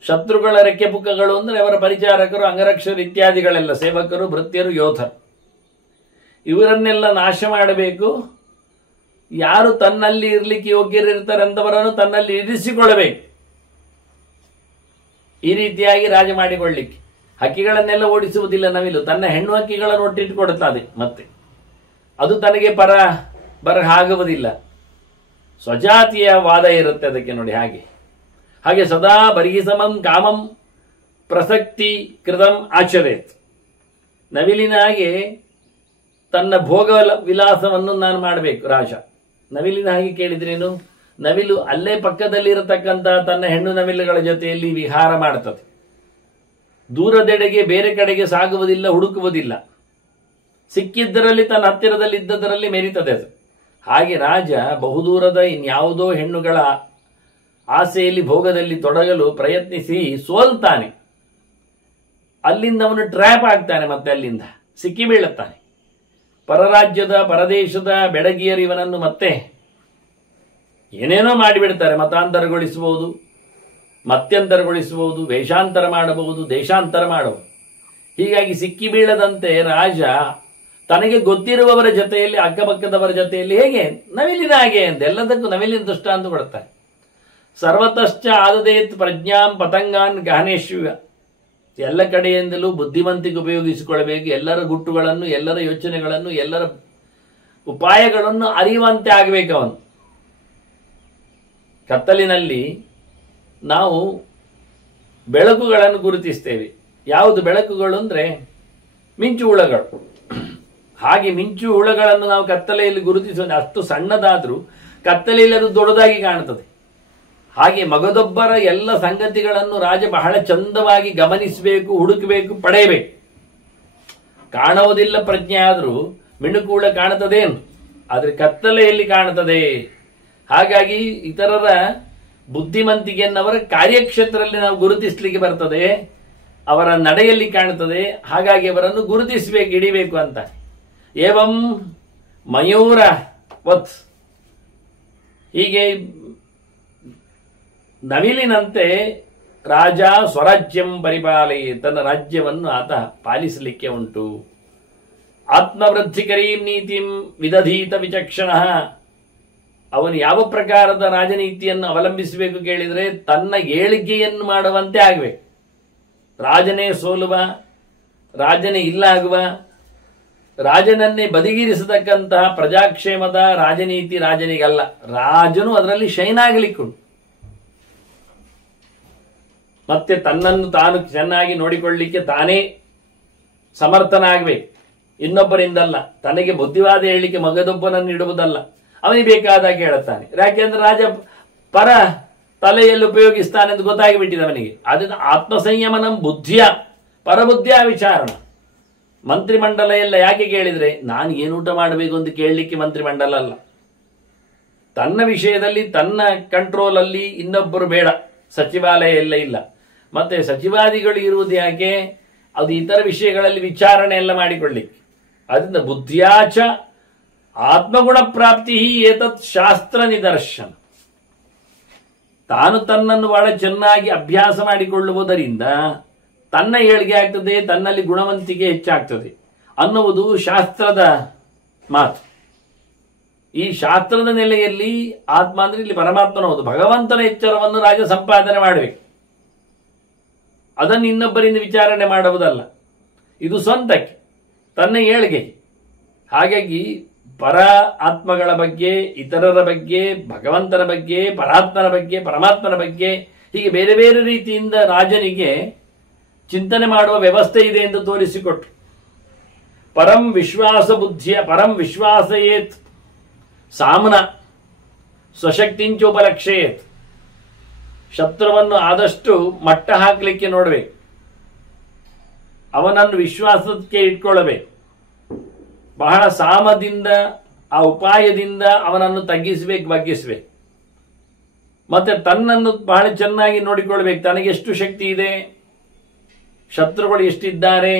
ಶತ್ರುಗಳ ರೆಕ್ಕೆ ಪುಕ್ಕಗಳು ಅಂದರೆ ಅವರ ಪರಿಚಾರಕರು, ಅಂಗರಕ್ಷರು ಇತ್ಯಾದಿಗಳೆಲ್ಲ, ಸೇವಕರು, ಭೃತ್ಯರು, ಯೋಧರು. ಇವರನ್ನೆಲ್ಲ ನಾಶ ಮಾಡಬೇಕು. ಯಾರು ತನ್ನಲ್ಲಿ ಇರಲಿಕ್ಕೆ ಯೋಗ್ಯರಿರ್ತಾರೆ ಅಂತವರನ್ನು ತನ್ನಲ್ಲಿ ಇರಿಸಿಕೊಳ್ಳಬೇಕು. ಈ ರೀತಿಯಾಗಿ ರಾಜ ಮಾಡಿಕೊಳ್ಳಿಕ್ಕೆ. ಹಕ್ಕಿಗಳನ್ನೆಲ್ಲ ಓಡಿಸುವುದಿಲ್ಲ ನವಿಲು, ತನ್ನ ಹೆಣ್ಣು ಹಕ್ಕಿಗಳನ್ನು ಒಟ್ಟಿಟ್ಟುಕೊಡುತ್ತದೆ. ಮತ್ತೆ ಅದು ತನಗೆ ಬರಹ ಆಗುವುದಿಲ್ಲ. ಸ್ವಜಾತಿಯ ವಾದ ಇರುತ್ತೆ ಅದಕ್ಕೆ. ನೋಡಿ ಹಾಗೆ ಸದಾ ಬರೀಸಮಂ ಕಾಮಂ ಪ್ರಸಕ್ತಿ ಕೃತಂ ಆಚರೇತ್. ನವಿಲಿನ ಹಾಗೆ ತನ್ನ ಭೋಗ ವಿಲಾಸವನ್ನು ನಾನು ಮಾಡಬೇಕು ರಾಜ. ನವಿಲಿನ ಹಾಗೆ ಕೇಳಿದ್ರೇನು? ನವಿಲು ಅಲ್ಲೇ ಪಕ್ಕದಲ್ಲಿರತಕ್ಕಂತಹ ತನ್ನ ಹೆಣ್ಣು ನವಿಲುಗಳ ಜೊತೆಯಲ್ಲಿ ವಿಹಾರ ಮಾಡುತ್ತದೆ. ದೂರದೆಡೆಗೆ ಬೇರೆ ಕಡೆಗೆ ಸಾಗುವುದಿಲ್ಲ, ಹುಡುಕುವುದಿಲ್ಲ. ಸಿಕ್ಕಿದ್ದರಲ್ಲಿ ತನ್ನ ಹತ್ತಿರದಲ್ಲಿ ಇದ್ದದರಲ್ಲಿ ಮೆರೀತದೆ ಅದು. ಹಾಗೆ ರಾಜ ಬಹುದೂರದ ಇನ್ಯಾವುದೋ ಹೆಣ್ಣುಗಳ ಆಸೆಯಲ್ಲಿ ಭೋಗದಲ್ಲಿ ತೊಡಗಲು ಪ್ರಯತ್ನಿಸಿ ಸೋಲ್ತಾನೆ. ಅಲ್ಲಿಂದ ಅವನು ಟ್ರ್ಯಾಪ್ ಆಗ್ತಾನೆ, ಮತ್ತೆ ಅಲ್ಲಿಂದ ಸಿಕ್ಕಿ ಬೀಳುತ್ತಾನೆ. ಪರರಾಜ್ಯದ ಪರದೇಶದ ಬೆಡಗಿಯರು ಇವನನ್ನು ಮತ್ತೆ ಏನೇನೋ ಮಾಡಿಬಿಡ್ತಾರೆ. ಮತಾಂತರಗೊಳಿಸಬಹುದು, ಮತ್ಯಂತರಗೊಳಿಸಬಹುದು, ವೇಷಾಂತರ ಮಾಡಬಹುದು, ದೇಶಾಂತರ ಮಾಡಬಹುದು. ಹೀಗಾಗಿ ಸಿಕ್ಕಿ ಬೀಳದಂತೆ ರಾಜ ತನಗೆ ಗೊತ್ತಿರುವವರ ಜೊತೆಯಲ್ಲಿ, ಅಕ್ಕಪಕ್ಕದವರ ಜೊತೆಯಲ್ಲಿ ಹೇಗೆ ನವಿಲಿನ ಹಾಗೆ ಅಂತ ಎಲ್ಲದಕ್ಕೂ ನವಿಲಿನ ದೃಷ್ಟಾಂತ ಕೊಡ್ತಾರೆ. ಸರ್ವತಶ್ಚ ಆದದೇತ್ ಪ್ರಜ್ಞಾಂ ಪತಂಗಾನ್ ಗಹನೇಶ್ವ. ಎಲ್ಲ ಕಡೆಯಿಂದಲೂ ಬುದ್ಧಿವಂತಿಕೆ ಉಪಯೋಗಿಸಿಕೊಳ್ಳಬೇಕು. ಎಲ್ಲರ ಗುಟ್ಟುಗಳನ್ನು, ಎಲ್ಲರ ಯೋಚನೆಗಳನ್ನು, ಎಲ್ಲರ ಉಪಾಯಗಳನ್ನು ಅರಿಯುವಂತೆ ಆಗಬೇಕು ಅವನು. ಕತ್ತಲಿನಲ್ಲಿ ನಾವು ಬೆಳಕುಗಳನ್ನು ಗುರುತಿಸ್ತೇವೆ. ಯಾವುದು ಬೆಳಕುಗಳು ಅಂದರೆ ಮಿಂಚು ಹುಳಗಳು. ಹಾಗೆ ಮಿಂಚು ಹುಳಗಳನ್ನು ನಾವು ಕತ್ತಲೆಯಲ್ಲಿ ಗುರುತಿಸುವ, ಅಷ್ಟು ಸಣ್ಣದಾದರೂ ಕತ್ತಲೆಯಲ್ಲಿ ಅದು ದೊಡ್ಡದಾಗಿ ಕಾಣುತ್ತದೆ. ಹಾಗೆ ಮಗದೊಬ್ಬರ ಎಲ್ಲ ಸಂಗತಿಗಳನ್ನು ರಾಜ ಬಹಳ ಚಂದವಾಗಿ ಗಮನಿಸಬೇಕು, ಹುಡುಕಬೇಕು, ಪಡೆಯಬೇಕು. ಕಾಣುವುದಿಲ್ಲ ಪ್ರಜ್ಞೆ ಆದರೂ ಮಿಣುಕುಳ ಕಾಣುತ್ತದೇನು, ಆದರೆ ಕತ್ತಲೆಯಲ್ಲಿ ಕಾಣುತ್ತದೆ. ಹಾಗಾಗಿ ಇತರರ ಬುದ್ಧಿವಂತಿಕೆಯನ್ನು ಅವರ ಕಾರ್ಯಕ್ಷೇತ್ರದಲ್ಲಿ ನಾವು ಗುರುತಿಸಲಿಕ್ಕೆ ಬರ್ತದೆ, ಅವರ ನಡೆಯಲ್ಲಿ ಕಾಣುತ್ತದೆ. ಹಾಗಾಗಿ ಅವರನ್ನು ಗುರುತಿಸಬೇಕು, ಹಿಡಿಬೇಕು ಅಂತ. ಏವಂ ಮಯೂರ ವತ್, ಹೀಗೆ ನವಿಲಿನಂತೆ ರಾಜ ಸ್ವರಾಜ್ಯಂ ಪರಿಪಾಲಯೇ, ತನ್ನ ರಾಜ್ಯವನ್ನು ಆತ ಪಾಲಿಸಲಿಕ್ಕೆ ಉಂಟು. ಆತ್ಮವೃದ್ಧಿಕರೀಂ ನೀತಿಂ ವಿದಧೀತ ವಿಚಕ್ಷಣ. ಅವನು ಯಾವ ಪ್ರಕಾರದ ರಾಜನೀತಿಯನ್ನು ಅವಲಂಬಿಸಬೇಕು ಕೇಳಿದರೆ ತನ್ನ ಏಳಿಗೆಯನ್ನು ಮಾಡುವಂತೆ ಆಗಬೇಕು. ರಾಜನೇ ಸೋಲುವ, ರಾಜನೇ ಇಲ್ಲಾಗುವ, ರಾಜನನ್ನೇ ಬದಿಗಿರಿಸತಕ್ಕಂತಹ ಪ್ರಜಾಕ್ಷೇಮದ ರಾಜನೀತಿ ರಾಜನಿಗಲ್ಲ. ರಾಜನು ಅದರಲ್ಲಿ ಶೈನ್ ಆಗಲಿಕ್ಕುಂಟು. ಮತ್ತೆ ತನ್ನನ್ನು ತಾನು ಚೆನ್ನಾಗಿ ನೋಡಿಕೊಳ್ಳಲಿಕ್ಕೆ ತಾನೇ ಸಮರ್ಥನಾಗಬೇಕು, ಇನ್ನೊಬ್ಬರಿಂದಲ್ಲ. ತನಗೆ ಬುದ್ಧಿವಾದ ಹೇಳಲಿಕ್ಕೆ ಮಗದೊಬ್ಬನನ್ನು ಇಡುವುದಲ್ಲ, ಅವನಿಗೆ ಬೇಕಾದಾಗ ಹೇಳುತ್ತಾನೆ. ಯಾಕೆಂದ್ರೆ ರಾಜ ಪರ ತಲೆಯಲ್ಲಿ ಉಪಯೋಗಿಸ್ತಾನೆ ಅಂತ ಗೊತ್ತಾಗಿಬಿಟ್ಟಿದೆ ಅವನಿಗೆ. ಅದನ್ನು ಆತ್ಮಸಂಯಮನಂ ಬುದ್ಧಿಯ ಪರಬುದ್ಧಿಯ ವಿಚಾರಣ. ಮಂತ್ರಿಮಂಡಲ ಎಲ್ಲ ಯಾಕೆ ಕೇಳಿದ್ರೆ, ನಾನು ಏನು ಊಟ ಮಾಡಬೇಕು ಅಂತ ಕೇಳಲಿಕ್ಕೆ ಮಂತ್ರಿಮಂಡಲ ಅಲ್ಲ. ತನ್ನ ವಿಷಯದಲ್ಲಿ ತನ್ನ ಕಂಟ್ರೋಲಲ್ಲಿ ಇನ್ನೊಬ್ಬರು ಬೇಡ, ಸಚಿವಾಲಯ ಎಲ್ಲ ಇಲ್ಲ. ಮತ್ತೆ ಸಚಿವಾದಿಗಳು ಇರುವುದು ಯಾಕೆ, ಅದು ಇತರ ವಿಷಯಗಳಲ್ಲಿ ವಿಚಾರಣೆ ಎಲ್ಲ ಮಾಡಿಕೊಳ್ಳಿಕ್ಕೆ. ಅದರಿಂದ ಬುದ್ಧಿಯಾಚ ಆತ್ಮಗುಣ ಪ್ರಾಪ್ತಿ ಏತತ್ ಶಾಸ್ತ್ರ ನಿದರ್ಶನ. ತಾನು ತನ್ನನ್ನು ಬಹಳ ಚೆನ್ನಾಗಿ ಅಭ್ಯಾಸ ಮಾಡಿಕೊಳ್ಳುವುದರಿಂದ ತನ್ನ ಏಳಿಗೆ ಆಗ್ತದೆ, ತನ್ನಲ್ಲಿ ಗುಣವಂತಿಕೆ ಹೆಚ್ಚಾಗ್ತದೆ ಅನ್ನುವುದು ಶಾಸ್ತ್ರದ ಮಾತು. ಈ ಶಾಸ್ತ್ರದ ನೆಲೆಯಲ್ಲಿ ಆತ್ಮ ಅಂದ್ರೆ ಇಲ್ಲಿ ಪರಮಾತ್ಮನವುದು, ಭಗವಂತನ ಎಚ್ಚರವನ್ನು ರಾಜ ಸಂಪಾದನೆ ಮಾಡಬೇಕು. ಅದನ್ನು ಇನ್ನೊಬ್ಬರಿಂದ ವಿಚಾರಣೆ ಮಾಡುವುದಲ್ಲ, ಇದು ಸ್ವಂತಕ್ಕೆ, ತನ್ನ ಏಳಿಗೆ. ಹಾಗಾಗಿ ಪರ ಆತ್ಮಗಳ ಬಗ್ಗೆ, ಇತರರ ಬಗ್ಗೆ, ಭಗವಂತನ ಬಗ್ಗೆ, ಪರಾತ್ಮನ ಬಗ್ಗೆ, ಪರಮಾತ್ಮನ ಬಗ್ಗೆ, ಹೀಗೆ ಬೇರೆ ಬೇರೆ ರೀತಿಯಿಂದ ರಾಜನಿಗೆ ಚಿಂತನೆ ಮಾಡುವ ವ್ಯವಸ್ಥೆ ಇದೆ ಎಂದು ತೋರಿಸಿಕೊಟ್ರು. ಪರಂ ವಿಶ್ವಾಸ ಬುದ್ಧಿಯ ಪರಂ ವಿಶ್ವಾಸಯೇತ್ ಸಾಮ್ನ ಸ್ವಶಕ್ತಿಂಚೋಪಲಕ್ಷೇತ್. ಶತ್ರುವನ್ನು ಆದಷ್ಟು ಮಟ್ಟ ಹಾಕಲಿಕ್ಕೆ ನೋಡಬೇಕು, ಅವನನ್ನು ವಿಶ್ವಾಸಕ್ಕೆ ಇಟ್ಕೊಳ್ಳಬೇಕು. ಬಹಳ ಸಾಮದಿಂದ, ಆ ಉಪಾಯದಿಂದ ಅವನನ್ನು ತಗ್ಗಿಸಬೇಕು, ಬಗ್ಗಿಸಬೇಕು. ಮತ್ತೆ ತನ್ನನ್ನು ಬಹಳ ಚೆನ್ನಾಗಿ ನೋಡಿಕೊಳ್ಬೇಕು. ತನಗೆಷ್ಟು ಶಕ್ತಿ ಇದೆ, ಶತ್ರುಗಳು ಎಷ್ಟಿದ್ದಾರೆ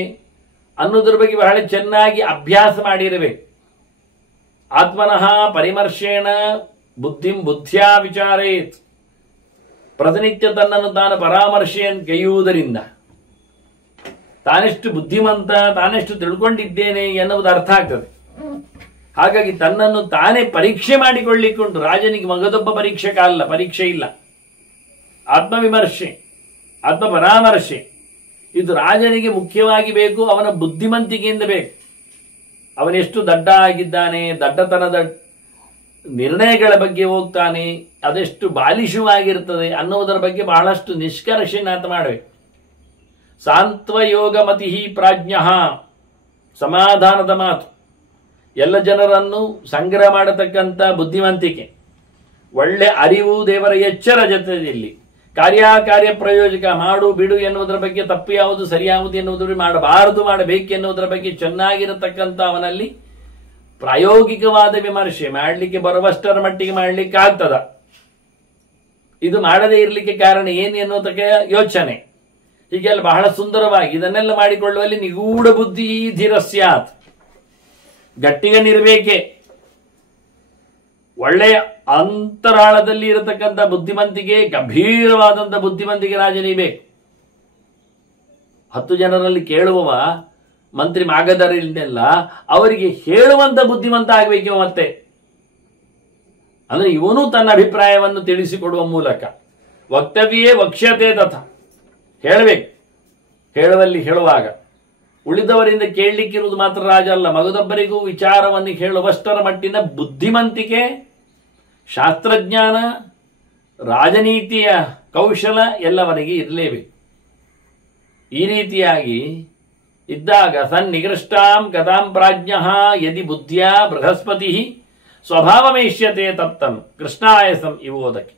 ಅನ್ನೋದ್ರ ಬಗ್ಗೆ ಬಹಳ ಚೆನ್ನಾಗಿ ಅಭ್ಯಾಸ ಮಾಡಿರಬೇಕು. ಆತ್ಮನಃ ಪರಿಮರ್ಶೇಣ ಬುದ್ಧಿಂ ಬುದ್ಧಿಯ ವಿಚಾರೇತ್. ಪ್ರತಿನಿತ್ಯ ತನ್ನನ್ನು ತಾನು ಪರಾಮರ್ಶೆಯನ್ನು ಕೈಯುವುದರಿಂದ ತಾನೆಷ್ಟು ಬುದ್ಧಿಮಂತ, ತಾನೆಷ್ಟು ತಿಳ್ಕೊಂಡಿದ್ದೇನೆ ಎನ್ನುವುದು ಅರ್ಥ ಆಗ್ತದೆ. ಹಾಗಾಗಿ ತನ್ನನ್ನು ತಾನೇ ಪರೀಕ್ಷೆ ಮಾಡಿಕೊಳ್ಳಿಕ್ಕುಂಟು. ರಾಜನಿಗೆ ಮಗದೊಬ್ಬ ಪರೀಕ್ಷಕ ಅಲ್ಲ, ಪರೀಕ್ಷೆ ಇಲ್ಲ. ಆತ್ಮವಿಮರ್ಶೆ, ಆತ್ಮ ಪರಾಮರ್ಶೆ ಇದು ರಾಜನಿಗೆ ಮುಖ್ಯವಾಗಿ ಬೇಕು. ಅವನ ಬುದ್ಧಿಮಂತಿಕೆಯಿಂದ ಬೇಕು. ಅವನೆಷ್ಟು ದಡ್ಡ ಆಗಿದ್ದಾನೆ, ದಡ್ಡತನದ ನಿರ್ಣಯಗಳ ಬಗ್ಗೆ ಹೋಗ್ತಾನೆ, ಅದೆಷ್ಟು ಬಾಲಿಶವಾಗಿರ್ತದೆ ಅನ್ನುವುದರ ಬಗ್ಗೆ ಬಹಳಷ್ಟು ನಿಷ್ಕರ್ಷೆನಾಥ ಮಾಡಬೇಕು. ಸಾಂತ್ವಯೋಗ ಮತಿ ಪ್ರಾಜ್ಞ, ಸಮಾಧಾನದ ಮಾತು, ಎಲ್ಲ ಜನರನ್ನು ಸಂಗ್ರಹ ಮಾಡತಕ್ಕಂಥ ಬುದ್ಧಿವಂತಿಕೆ, ಒಳ್ಳೆ ಅರಿವು, ದೇವರ ಎಚ್ಚರ ಜೊತೆಯಲ್ಲಿ ಕಾರ್ಯಕಾರ್ಯ ಪ್ರಯೋಜಕ, ಮಾಡು ಬಿಡು ಎನ್ನುವುದರ ಬಗ್ಗೆ, ತಪ್ಪು ಯಾವುದು ಸರಿ ಯಾವುದು ಎನ್ನುವುದರ ಮಾಡಬಾರದು, ಮಾಡಬೇಕು ಎನ್ನುವುದರ ಬಗ್ಗೆ ಚೆನ್ನಾಗಿರತಕ್ಕಂಥ ಅವನಲ್ಲಿ ಪ್ರಾಯೋಗಿಕವಾದ ವಿಮರ್ಶೆ ಮಾಡಲಿಕ್ಕೆ ಬರುವಷ್ಟರ ಮಟ್ಟಿಗೆ ಮಾಡಲಿಕ್ಕೆ ಆಗ್ತದ. ಇದು ಮಾಡದೇ ಇರಲಿಕ್ಕೆ ಕಾರಣ ಏನು ಎನ್ನುವುದಕ್ಕೆ ಯೋಚನೆ. ಹೀಗೆಲ್ಲ ಬಹಳ ಸುಂದರವಾಗಿ ಇದನ್ನೆಲ್ಲ ಮಾಡಿಕೊಳ್ಳುವಲ್ಲಿ ನಿಗೂಢ ಬುದ್ಧಿ ಧೀರಸ್ಯಾತ್, ಗಟ್ಟಿಗನಿರ್ಬೇಕೆ, ಒಳ್ಳೆಯ ಅಂತರಾಳದಲ್ಲಿ ಇರತಕ್ಕಂಥ ಬುದ್ಧಿಮಂತಿಗೆ, ಗಂಭೀರವಾದಂಥ ಬುದ್ಧಿಮಂತಿಗೆ ರಾಜನೀಬೇಕು. 10 ಜನರಲ್ಲಿ ಕೇಳುವವ ಮಂತ್ರಿ ಮಾಗದರಿಲ್ಲ, ಅವರಿಗೆ ಹೇಳುವಂತ ಬುದ್ಧಿಮಂತ ಆಗಬೇಕಿವ. ಮತ್ತೆ ಅಂದ್ರೆ ಇವನು ತನ್ನ ಅಭಿಪ್ರಾಯವನ್ನು ತಿಳಿಸಿಕೊಡುವ ಮೂಲಕ ವಕ್ತವ್ಯೇ ವಕ್ಷ್ಯತೆ ತಥ ಹೇಳಬೇಕು. ಹೇಳುವಲ್ಲಿ ಹೇಳುವಾಗ ಉಳಿದವರಿಂದ ಕೇಳಲಿಕ್ಕಿರುವುದು ಮಾತ್ರ ರಾಜ ಅಲ್ಲ, ಮಗದೊಬ್ಬರಿಗೂ ವಿಚಾರವನ್ನು ಹೇಳುವಷ್ಟರ ಮಟ್ಟಿನ ಬುದ್ಧಿಮಂತಿಕೆ, ಶಾಸ್ತ್ರಜ್ಞಾನ, ರಾಜನೀತಿಯ ಕೌಶಲ ಎಲ್ಲವನಿಗೆ ಇರಲೇಬೇಕು. ಈ ರೀತಿಯಾಗಿ ಇದ್ದಾಗ ಸನ್ನಿಗೃಷ್ಟಾಂ ಗತಾಂ ಪ್ರಾಜ್ಞ ಯದಿ ಬುದ್ಧಿಯ ಬೃಹಸ್ಪತಿ ಸ್ವಭಾವಮೇಷ್ಯತೆ ತಪ್ತಂ ಕೃಷ್ಣಾಯಸಂ ಇವುವುದಕ್ಕೆ.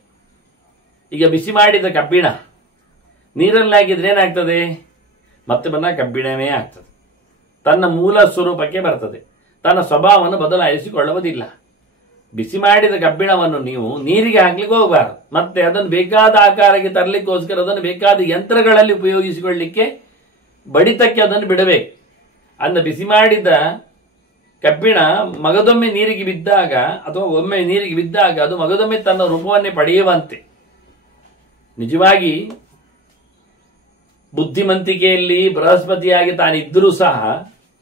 ಈಗ ಬಿಸಿ ಮಾಡಿದ ಕಬ್ಬಿಣ ನೀರಲ್ಲಿ ಹಾಕಿದ್ರೆ ಏನಾಗ್ತದೆ? ಮತ್ತೆ ಕಬ್ಬಿಣವೇ ಆಗ್ತದೆ, ತನ್ನ ಮೂಲ ಸ್ವರೂಪಕ್ಕೆ ಬರ್ತದೆ, ತನ್ನ ಸ್ವಭಾವವನ್ನು ಬದಲಾಯಿಸಿಕೊಳ್ಳುವುದಿಲ್ಲ. ಬಿಸಿ ಮಾಡಿದ ಕಬ್ಬಿಣವನ್ನು ನೀವು ನೀರಿಗೆ ಹಾಕ್ಲಿಕ್ಕೆ ಹೋಗಬಾರದು. ಮತ್ತೆ ಅದನ್ನು ಬೇಕಾದ ಆಕಾರಕ್ಕೆ ತರಲಿಕ್ಕೋಸ್ಕರ ಅದನ್ನು ಬೇಕಾದ ಯಂತ್ರಗಳಲ್ಲಿ ಉಪಯೋಗಿಸಿಕೊಳ್ಳಲಿಕ್ಕೆ ಬಡಿತಕ್ಕೆ ಅದನ್ನು ಬಿಡಬೇಕು. ಅಂದ ಬಿಸಿ ಮಾಡಿದ ಕಬ್ಬಿಣ ಮಗದೊಮ್ಮೆ ನೀರಿಗೆ ಬಿದ್ದಾಗ ಅಥವಾ ಒಮ್ಮೆ ನೀರಿಗೆ ಬಿದ್ದಾಗ ಅದು ಮಗದೊಮ್ಮೆ ತನ್ನ ರೂಪವನ್ನೇ ಪಡೆಯುವಂತೆ. ನಿಜವಾಗಿ ಬುದ್ಧಿಮಂತಿಕೆಯಲ್ಲಿ ಬೃಹಸ್ಪತಿಯಾಗಿ ತಾನಿದ್ದರೂ ಸಹ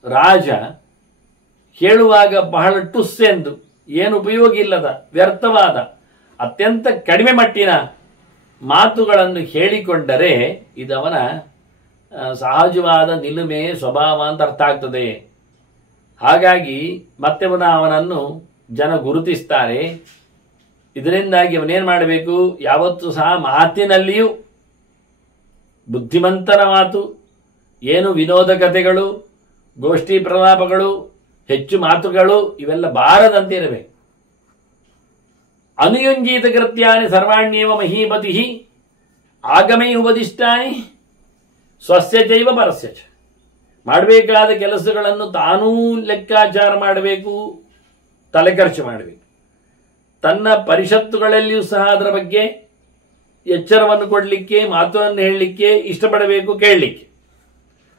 ರಾಜ ಹೇಳುವಾಗ ಬಹಳ ಟುಸ್ಸೆಂದು, ಏನು ಉಪಯೋಗ ಇಲ್ಲದ ವ್ಯರ್ಥವಾದ ಅತ್ಯಂತ ಕಡಿಮೆ ಮಟ್ಟಿನ ಮಾತುಗಳನ್ನು ಹೇಳಿಕೊಂಡರೆ ಇದವನ ಸಹಜವಾದ ನಿಲುಮೆ ಸ್ವಭಾವ ಅಂತ ಅರ್ಥ ಆಗ್ತದೆ. ಹಾಗಾಗಿ ಮತ್ತೆ ಅವನನ್ನು ಜನ ಗುರುತಿಸ್ತಾರೆ. ಇದರಿಂದಾಗಿ ಅವನೇನ್ ಮಾಡಬೇಕು? ಯಾವತ್ತೂ ಸಹ ಮಾತಿನಲ್ಲಿಯೂ ಬುದ್ಧಿಮಂತರ ಮಾತು, ಏನು ವಿನೋದ ಕಥೆಗಳು, ಗೋಷ್ಠಿ ಪ್ರಲಾಪಗಳು, ಹೆಚ್ಚು ಮಾತುಗಳು ಇವೆಲ್ಲ ಬಾರದಂತೆ ಇರಬೇಕು. ಅನುಯುಂಜೀತ ಕೃತ್ಯಾನಿ ಸರ್ವಾಣ್ಯೇವ ಮಹೀಪತಿ ಆಗಮೈ ಉಪದಿಷ್ಟಾನಿ ಸ್ವಸ್ಯ ಚೈವ ಪರಸ್ಯ ಚ. ಮಾಡಬೇಕಾದ ಕೆಲಸಗಳನ್ನು ತಾನೂ ಲೆಕ್ಕಾಚಾರ ಮಾಡಬೇಕು, ತಲೆ ಖರ್ಚು ಮಾಡಬೇಕು. ತನ್ನ ಪರಿಷತ್ತುಗಳಲ್ಲಿಯೂ ಸಹ ಅದರ ಬಗ್ಗೆ ಎಚ್ಚರವನ್ನು ಕೊಡಲಿಕ್ಕೆ, ಮಾತನ್ನು ಹೇಳಲಿಕ್ಕೆ ಇಷ್ಟಪಡಬೇಕು, ಕೇಳಲಿಕ್ಕೆ.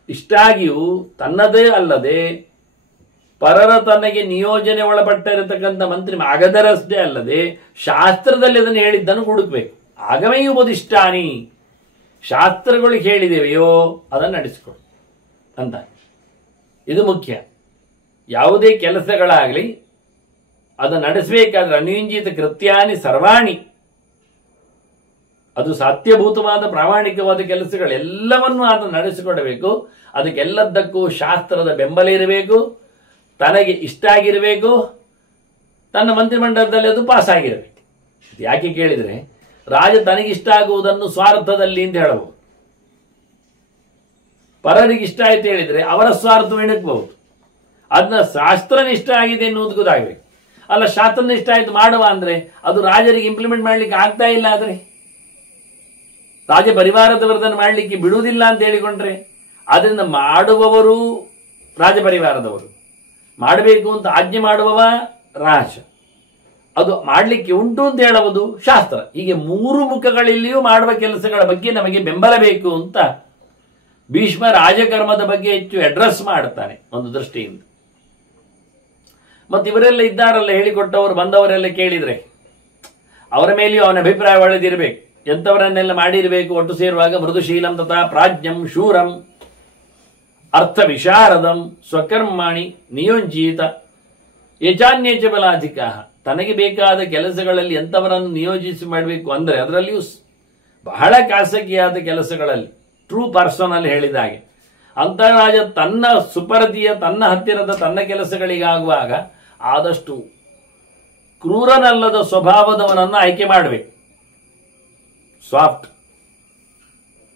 ಇಷ್ಟಾಗಿಯೂ ತನ್ನದೇ ಅಲ್ಲದೆ ಪರರ ತನಗೆ ನಿಯೋಜನೆ ಒಳಪಟ್ಟಿರತಕ್ಕಂಥ ಮಂತ್ರಿ ಮಾಗಧರಷ್ಟೇ ಅಲ್ಲದೆ ಶಾಸ್ತ್ರದಲ್ಲಿ ಅದನ್ನು ಹೇಳಿದ್ದನ್ನು ಹುಡುಕಬೇಕು. ಆಗಮೇ ಉಪದಿಷ್ಟಾನಿ, ಶಾಸ್ತ್ರಗಳು ಹೇಳಿದೆವೆಯೋ ಅದನ್ನು ನಡೆಸಿಕೊಡು ಅಂತ. ಇದು ಮುಖ್ಯ. ಯಾವುದೇ ಕೆಲಸಗಳಾಗಲಿ ಅದನ್ನು ನಡೆಸಬೇಕಾದ್ರೆ ಅನುಯುಂಜಿತ ಕೃತ್ಯಾನಿ ಸರ್ವಾಣಿ, ಅದು ಸಾಧ್ಯಭೂತವಾದ ಪ್ರಾಮಾಣಿಕವಾದ ಕೆಲಸಗಳೆಲ್ಲವನ್ನೂ ಅದನ್ನು ನಡೆಸಿಕೊಡಬೇಕು. ಅದಕ್ಕೆಲ್ಲದಕ್ಕೂ ಶಾಸ್ತ್ರದ ಬೆಂಬಲ ಇರಬೇಕು, ತನಗೆ ಇಷ್ಟ ಆಗಿರಬೇಕು, ತನ್ನ ಮಂತ್ರಿಮಂಡಲದಲ್ಲಿ ಅದು ಪಾಸ್ ಆಗಿರಬೇಕು. ಯಾಕೆ ಕೇಳಿದರೆ ರಾಜ ತನಗಿಷ್ಟ ಆಗುವುದನ್ನು ಸ್ವಾರ್ಥದಲ್ಲಿ ಅಂತ ಹೇಳಬಹುದು. ಪರರಿಗೆ ಇಷ್ಟ ಆಯ್ತು ಹೇಳಿದ್ರೆ ಅವರ ಸ್ವಾರ್ಥ ಎಣಕಬಹುದು. ಅದನ್ನ ಶಾಸ್ತ್ರನಿಷ್ಠ ಆಗಿದೆ ಎನ್ನುವುದು ಗೊತ್ತಾಗಬೇಕು. ಅಲ್ಲ, ಶಾಸ್ತ್ರನಿಷ್ಠ ಆಯ್ತು ಮಾಡುವ ಅಂದ್ರೆ ಅದು ರಾಜರಿಗೆ ಇಂಪ್ಲಿಮೆಂಟ್ ಮಾಡ್ಲಿಕ್ಕೆ ಆಗ್ತಾ ಇಲ್ಲ, ಆದ್ರೆ ರಾಜ ಪರಿವಾರದವರದನ್ನು ಮಾಡಲಿಕ್ಕೆ ಬಿಡುವುದಿಲ್ಲ ಅಂತ ಹೇಳಿಕೊಂಡ್ರೆ ಅದರಿಂದ ಮಾಡುವವರು ರಾಜ ಪರಿವಾರದವರು, ಮಾಡಬೇಕು ಅಂತ ಆಜ್ಞೆ ಮಾಡುವವ ರಾಜ, ಅದು ಮಾಡಲಿಕ್ಕೆ ಉಂಟು ಅಂತ ಹೇಳುವುದು ಶಾಸ್ತ್ರ. ಹೀಗೆ 3 ಮುಖಗಳಲ್ಲಿಯೂ ಮಾಡುವ ಕೆಲಸಗಳ ಬಗ್ಗೆ ನಮಗೆ ಬೆಂಬಲ ಬೇಕು ಅಂತ ಭೀಷ್ಮ ರಾಜಕರ್ಮದ ಬಗ್ಗೆ ಹೆಚ್ಚು ಅಡ್ರೆಸ್ ಮಾಡ್ತಾನೆ ಒಂದು ದೃಷ್ಟಿಯಿಂದ. ಮತ್ತು ಇವರೆಲ್ಲ ಇದ್ದಾರಲ್ಲ, ಹೇಳಿಕೊಟ್ಟವರು ಬಂದವರೆಲ್ಲ ಕೇಳಿದ್ರೆ ಅವರ ಮೇಲೆಯೂ ಅವನ ಅಭಿಪ್ರಾಯ ಒಳ್ಳೆದಿರಬೇಕು. ಎಂಥವರನ್ನೆಲ್ಲ ಮಾಡಿರಬೇಕು ಒಟ್ಟು ಸೇರುವಾಗ? ಮೃದುಶೀಲಂ ತಥಾ ಪ್ರಾಜ್ಞಂ ಶೂರಂ ಅರ್ಥ ವಿಶಾರದಂ ಸ್ವಕರ್ಮಾಣಿ ನಿಯೋಜಿತ ಯಜಾನ್ಯೇಚ ಬಲಾಧಿಕ. ತನಗೆ ಬೇಕಾದ ಕೆಲಸಗಳಲ್ಲಿ ಎಂಥವರನ್ನು ನಿಯೋಜಿಸಿ ಮಾಡಬೇಕು ಅಂದರೆ ಅದರಲ್ಲಿಯೂ ಬಹಳ ಖಾಸಗಿಯಾದ ಕೆಲಸಗಳಲ್ಲಿ, ಟ್ರೂ ಪರ್ಸನಲ್ ಹೇಳಿದ ಹಾಗೆ ಅಂತ ರಾಜ ತನ್ನ ಸುಪರದಿಯ, ತನ್ನ ಹತ್ತಿರದ ತನ್ನ ಕೆಲಸಗಳಿಗಾಗುವಾಗ ಆದಷ್ಟು ಕ್ರೂರನಲ್ಲದ ಸ್ವಭಾವದವನನ್ನು ಆಯ್ಕೆ ಮಾಡಬೇಕು, ಸಾಫ್ಟ್.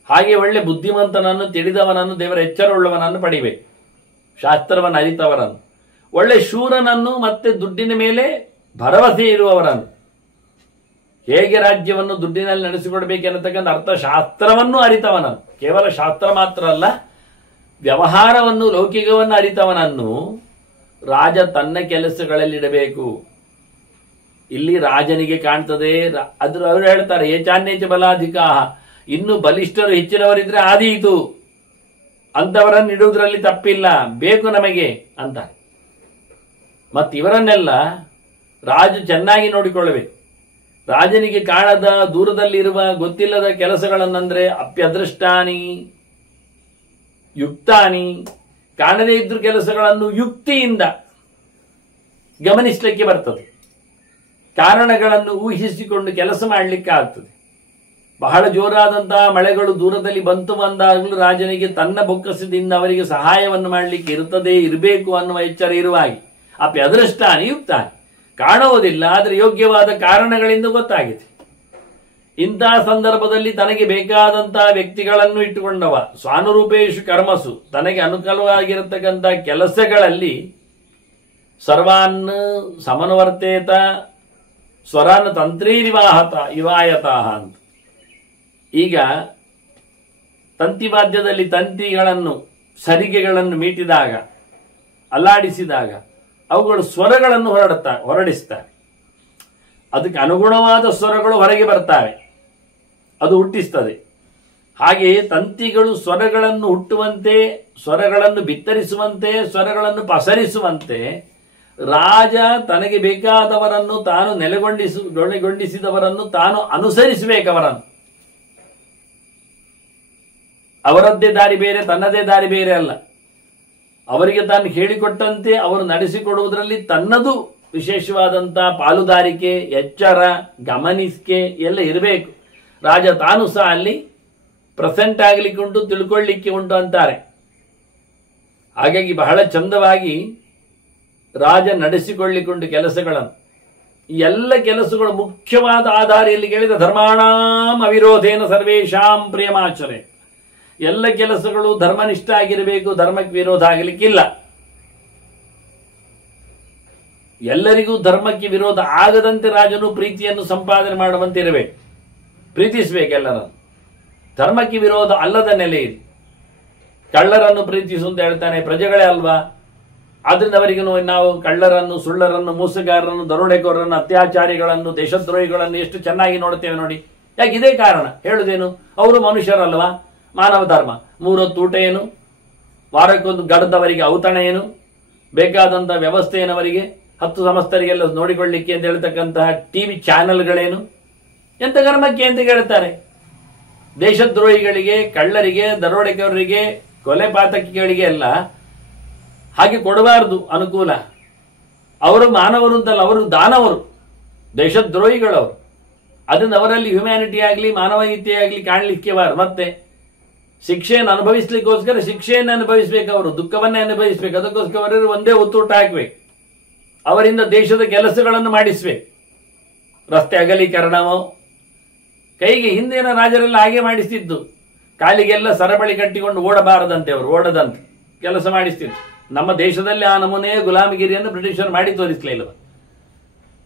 ಹಾಗೆ ಒಳ್ಳೆ ಬುದ್ಧಿವಂತನನ್ನು, ತಿಳಿದವನನ್ನು, ದೇವರ ಎಚ್ಚರವುಳ್ಳವನನ್ನು ಪಡಿಬೇಕು, ಶಾಸ್ತ್ರವನ್ನು ಅರಿತವರನ್ನು. ಒಳ್ಳೆ ಶೂರನನ್ನು ಮತ್ತೆ ದುಡ್ಡಿನ ಮೇಲೆ ಭರವಸೆ ಇರುವವರನ್ನು, ಹೇಗೆ ರಾಜ್ಯವನ್ನು ದುಡ್ಡಿನಲ್ಲಿ ನಡೆಸಿಕೊಡ್ಬೇಕೆನ್ನತಕ್ಕಂಥ ಅರ್ಥಶಾಸ್ತ್ರವನ್ನು ಅರಿತವನನ್ನು, ಕೇವಲ ಶಾಸ್ತ್ರ ಮಾತ್ರ ಅಲ್ಲ ವ್ಯವಹಾರವನ್ನು, ಲೌಕಿಕವನ್ನು ಅರಿತವನನ್ನು ರಾಜ ತನ್ನ ಕೆಲಸಗಳಲ್ಲಿಡಬೇಕು. ಇಲ್ಲಿ ರಾಜನಿಗೆ ಕಾಣ್ತದೆ, ಅವರು ಹೇಳ್ತಾರೆ ಏಚಾನ್ಯೇಚ ಬಲಾಧಿಕ, ಇನ್ನು ಬಲಿಷ್ಠರು ಹೆಚ್ಚಿನವರಿದ್ರೆ ಆದೀತು, ಅಂತವರನ್ನು ಇಡುವುದರಲ್ಲಿ ತಪ್ಪಿಲ್ಲ, ಬೇಕು ನಮಗೆ ಅಂತ. ಇವರನ್ನೆಲ್ಲ ರಾಜ ಚೆನ್ನಾಗಿ ನೋಡಿಕೊಳ್ಳಬೇಕು. ರಾಜನಿಗೆ ಕಾಣದ ದೂರದಲ್ಲಿರುವ ಗೊತ್ತಿಲ್ಲದ ಕೆಲಸಗಳನ್ನಂದ್ರೆ ಅಪ್ಯದೃಷ್ಟಾನಿ ಯುಕ್ತಾನಿ, ಕಾಣದೇ ಇದ್ದ ಕೆಲಸಗಳನ್ನು ಯುಕ್ತಿಯಿಂದ ಗಮನಿಸಲಿಕ್ಕೆ ಬರ್ತದೆ. ಕಾರಣಗಳನ್ನು ಊಹಿಸಿಕೊಂಡು ಕೆಲಸ ಮಾಡಲಿಕ್ಕೆ ಆಗ್ತದೆ. ಬಹಳ ಜೋರಾದಂತಹ ಮಳೆಗಳು ದೂರದಲ್ಲಿ ಬಂದಾಗಲೂ ರಾಜನಿಗೆ ತನ್ನ ಬೊಕ್ಕಸದಿಂದ ಅವರಿಗೆ ಸಹಾಯವನ್ನು ಮಾಡಲಿಕ್ಕೆ ಇರಬೇಕು ಅನ್ನುವ ಎಚ್ಚರ ಇರುವ ಹಾಗೆ ಅಪ್ಯದೃಷ್ಟಾನಿ ಯುಕ್ತಾನಿ, ಕಾಣುವುದಿಲ್ಲ ಆದರೆ ಯೋಗ್ಯವಾದ ಕಾರಣಗಳಿಂದ ಗೊತ್ತಾಗಿದೆ. ಇಂತಹ ಸಂದರ್ಭದಲ್ಲಿ ತನಗೆ ಬೇಕಾದಂತಹ ವ್ಯಕ್ತಿಗಳನ್ನು ಇಟ್ಟುಕೊಂಡವ ಸ್ವಾನುರೂಪೇಶು ಕರ್ಮಸು, ತನಗೆ ಅನುಕೂಲವಾಗಿರತಕ್ಕಂಥ ಕೆಲಸಗಳಲ್ಲಿ ಸರ್ವಾನ್ ಸಮನ್ವರ್ತೇತ ಸ್ವರಾನ್ ತಂತ್ರೀರಿವಾಹತ ಇವಾಯತಃ ಅಂತ. ಈಗ ತಂತಿವಾದ್ಯದಲ್ಲಿ ತಂತಿಗಳನ್ನು ಸರಿಗೆಗಳನ್ನು ಮೀಟಿದಾಗ ಅಲ್ಲಾಡಿಸಿದಾಗ ಅವುಗಳು ಸ್ವರಗಳನ್ನು ಹೊರಡಿಸ್ತವೆ. ಅದಕ್ಕೆ ಅನುಗುಣವಾದ ಸ್ವರಗಳು ಹೊರಗೆ ಬರ್ತವೆ, ಅದು ಹುಟ್ಟಿಸ್ತದೆ. ಹಾಗೆಯೇ ತಂತಿಗಳು ಸ್ವರಗಳನ್ನು ಹುಟ್ಟುವಂತೆ, ಸ್ವರಗಳನ್ನು ಬಿತ್ತರಿಸುವಂತೆ, ಸ್ವರಗಳನ್ನು ಪಸರಿಸುವಂತೆ ರಾಜ ತನಗೆ ಬೇಕಾದವರನ್ನು ತಾನು ನೆಲೆಗೊಂಡಿಸಿದವರನ್ನು ತಾನು ಅನುಸರಿಸಬೇಕವರನ್ನು. ಅವರದ್ದೇ ದಾರಿ ಬೇರೆ, ತನ್ನದೇ ದಾರಿ ಬೇರೆ ಅಲ್ಲ. ಅವರಿಗೆ ತಾನು ಹೇಳಿಕೊಟ್ಟಂತೆ ಅವರು ನಡೆಸಿಕೊಡುವುದರಲ್ಲಿ ತನ್ನದು ವಿಶೇಷವಾದಂತಹ ಪಾಲುದಾರಿಕೆ, ಎಚ್ಚರ, ಗಮನಿಸಿಕೆ ಎಲ್ಲ ಇರಬೇಕು. ರಾಜ ತಾನು ಸಹ ಅಲ್ಲಿ ಪ್ರೆಸೆಂಟ್ ಆಗಲಿಕ್ಕೆ ಉಂಟು, ತಿಳ್ಕೊಳ್ಳಿಕ್ಕೆ ಉಂಟು ಅಂತಾರೆ. ಹಾಗಾಗಿ ಬಹಳ ಚಂದವಾಗಿ ರಾಜ ನಡೆಸಿಕೊಳ್ಳಿಕೊಂಡು ಕೆಲಸಗಳನ್ನು, ಈ ಎಲ್ಲ ಕೆಲಸಗಳು ಮುಖ್ಯವಾದ ಆಧಾರಿಯಲ್ಲಿ ಕೇಳಿದ ಧರ್ಮಾಣಾಂ ಅವಿರೋಧೇನ ಸರ್ವೇಶಾಂ ಪ್ರಿಯಮಾಚರೆ. ಎಲ್ಲ ಕೆಲಸಗಳು ಧರ್ಮನಿಷ್ಠ ಆಗಿರಬೇಕು, ಧರ್ಮಕ್ಕೆ ವಿರೋಧ ಆಗಲಿಕ್ಕಿಲ್ಲ. ಎಲ್ಲರಿಗೂ ಧರ್ಮಕ್ಕೆ ವಿರೋಧ ಆಗದಂತೆ ರಾಜನು ಪ್ರೀತಿಯನ್ನು ಸಂಪಾದನೆ ಮಾಡುವಂತೆ ಇರಬೇಕು, ಪ್ರೀತಿಸಬೇಕೆಲ್ಲರನ್ನು. ಧರ್ಮಕ್ಕೆ ವಿರೋಧ ಅಲ್ಲದ ನೆಲೆಯಲ್ಲಿ ಕಳ್ಳರನ್ನು ಪ್ರೀತಿಸು ಅಂತ ಹೇಳ್ತಾನೆ, ಪ್ರಜೆಗಳೇ ಅಲ್ವಾ? ಆದ್ರಿಂದ ಅವರಿಗೆ ನಾವು ಕಳ್ಳರನ್ನು, ಸುಳ್ಳರನ್ನು, ಮೋಸಗಾರರನ್ನು, ದರೋಡೆಕೋರರನ್ನು, ಅತ್ಯಾಚಾರಿಗಳನ್ನು, ದೇಶದ್ರೋಹಿಗಳನ್ನು ಎಷ್ಟು ಚೆನ್ನಾಗಿ ನೋಡ್ತೇವೆ ನೋಡಿ. ಯಾಕೆ? ಇದೇ ಕಾರಣ. ಹೇಳುದೇನು? ಅವರು ಮನುಷ್ಯರಲ್ವಾ? ಮಾನವ ಧರ್ಮ 3 ಹೊತ್ತು ಊಟ ಏನು, ವಾರಕ್ಕೊಂದು ಗಡದವರಿಗೆ ಔತಣ ಏನು, ಬೇಕಾದಂಥ ವ್ಯವಸ್ಥೆ ಏನವರಿಗೆ, 10 ಸಮಸ್ತರಿಗೆಲ್ಲ ನೋಡಿಕೊಳ್ಳಿಕ್ಕೆ ಅಂತ ಹೇಳ್ತಕ್ಕಂತಹ ಟಿವಿ ಚಾನೆಲ್ಗಳೇನು, ಎಂತ ಕರ್ಮಕ್ಕೆ ಅಂತ ಕೇಳ್ತಾರೆ. ದೇಶದ್ರೋಹಿಗಳಿಗೆ, ಕಳ್ಳರಿಗೆ, ದರೋಡೆಕೋರರಿಗೆ, ಕೊಲೆ ಪಾತಕಿಗಳಿಗೆ ಎಲ್ಲ ಹಾಗೆ ಕೊಡಬಾರದು ಅನುಕೂಲ. ಅವರು ಮಾನವರು ಅಂತಲ್ಲ, ಅವರು ದಾನವರು, ದೇಶದ್ರೋಹಿಗಳವರು. ಅದರಿಂದ ಅವರಲ್ಲಿ ಹ್ಯುಮ್ಯಾನಿಟಿ ಆಗಲಿ, ಮಾನವೀಯತೆ ಆಗಲಿ ಕಾಣಲಿಕ್ಕೆ ಬಾರದು. ಮತ್ತೆ ಶಿಕ್ಷೆಯನ್ನು ಅನುಭವಿಸ್ಲಿಕ್ಕೋಸ್ಕರ ಶಿಕ್ಷೆಯನ್ನು ಅನುಭವಿಸ್ಬೇಕು, ಅವರು ದುಃಖವನ್ನೇ ಅನುಭವಿಸ್ಬೇಕು. ಅದಕ್ಕೋಸ್ಕರ ಅವರಿಗೆ ಒಂದೇ ಒತ್ತೂಟ ಹಾಕ್ಬೇಕು, ಅವರಿಂದ ದೇಶದ ಕೆಲಸಗಳನ್ನು ಮಾಡಿಸ್ಬೇಕು. ರಸ್ತೆ ಅಗಲೀಕರಣವೋ, ಕೈಗೆ ಹಿಂದಿನ ರಾಜರೆಲ್ಲ ಹಾಗೆ ಮಾಡಿಸ್ತಿದ್ದು, ಕಾಲಿಗೆಲ್ಲ ಸರಬಳಿ ಕಟ್ಟಿಕೊಂಡು ಓಡಬಾರದಂತೆ, ಅವರು ಓಡದಂತೆ ಕೆಲಸ ಮಾಡಿಸ್ತಿದ್ರು. ನಮ್ಮ ದೇಶದಲ್ಲಿ ಆ ನಮೂನೆಯ ಗುಲಾಮಗಿರಿಯನ್ನು ಬ್ರಿಟಿಷರು ಮಾಡಿ ತೋರಿಸಲಿಲ್ಲ.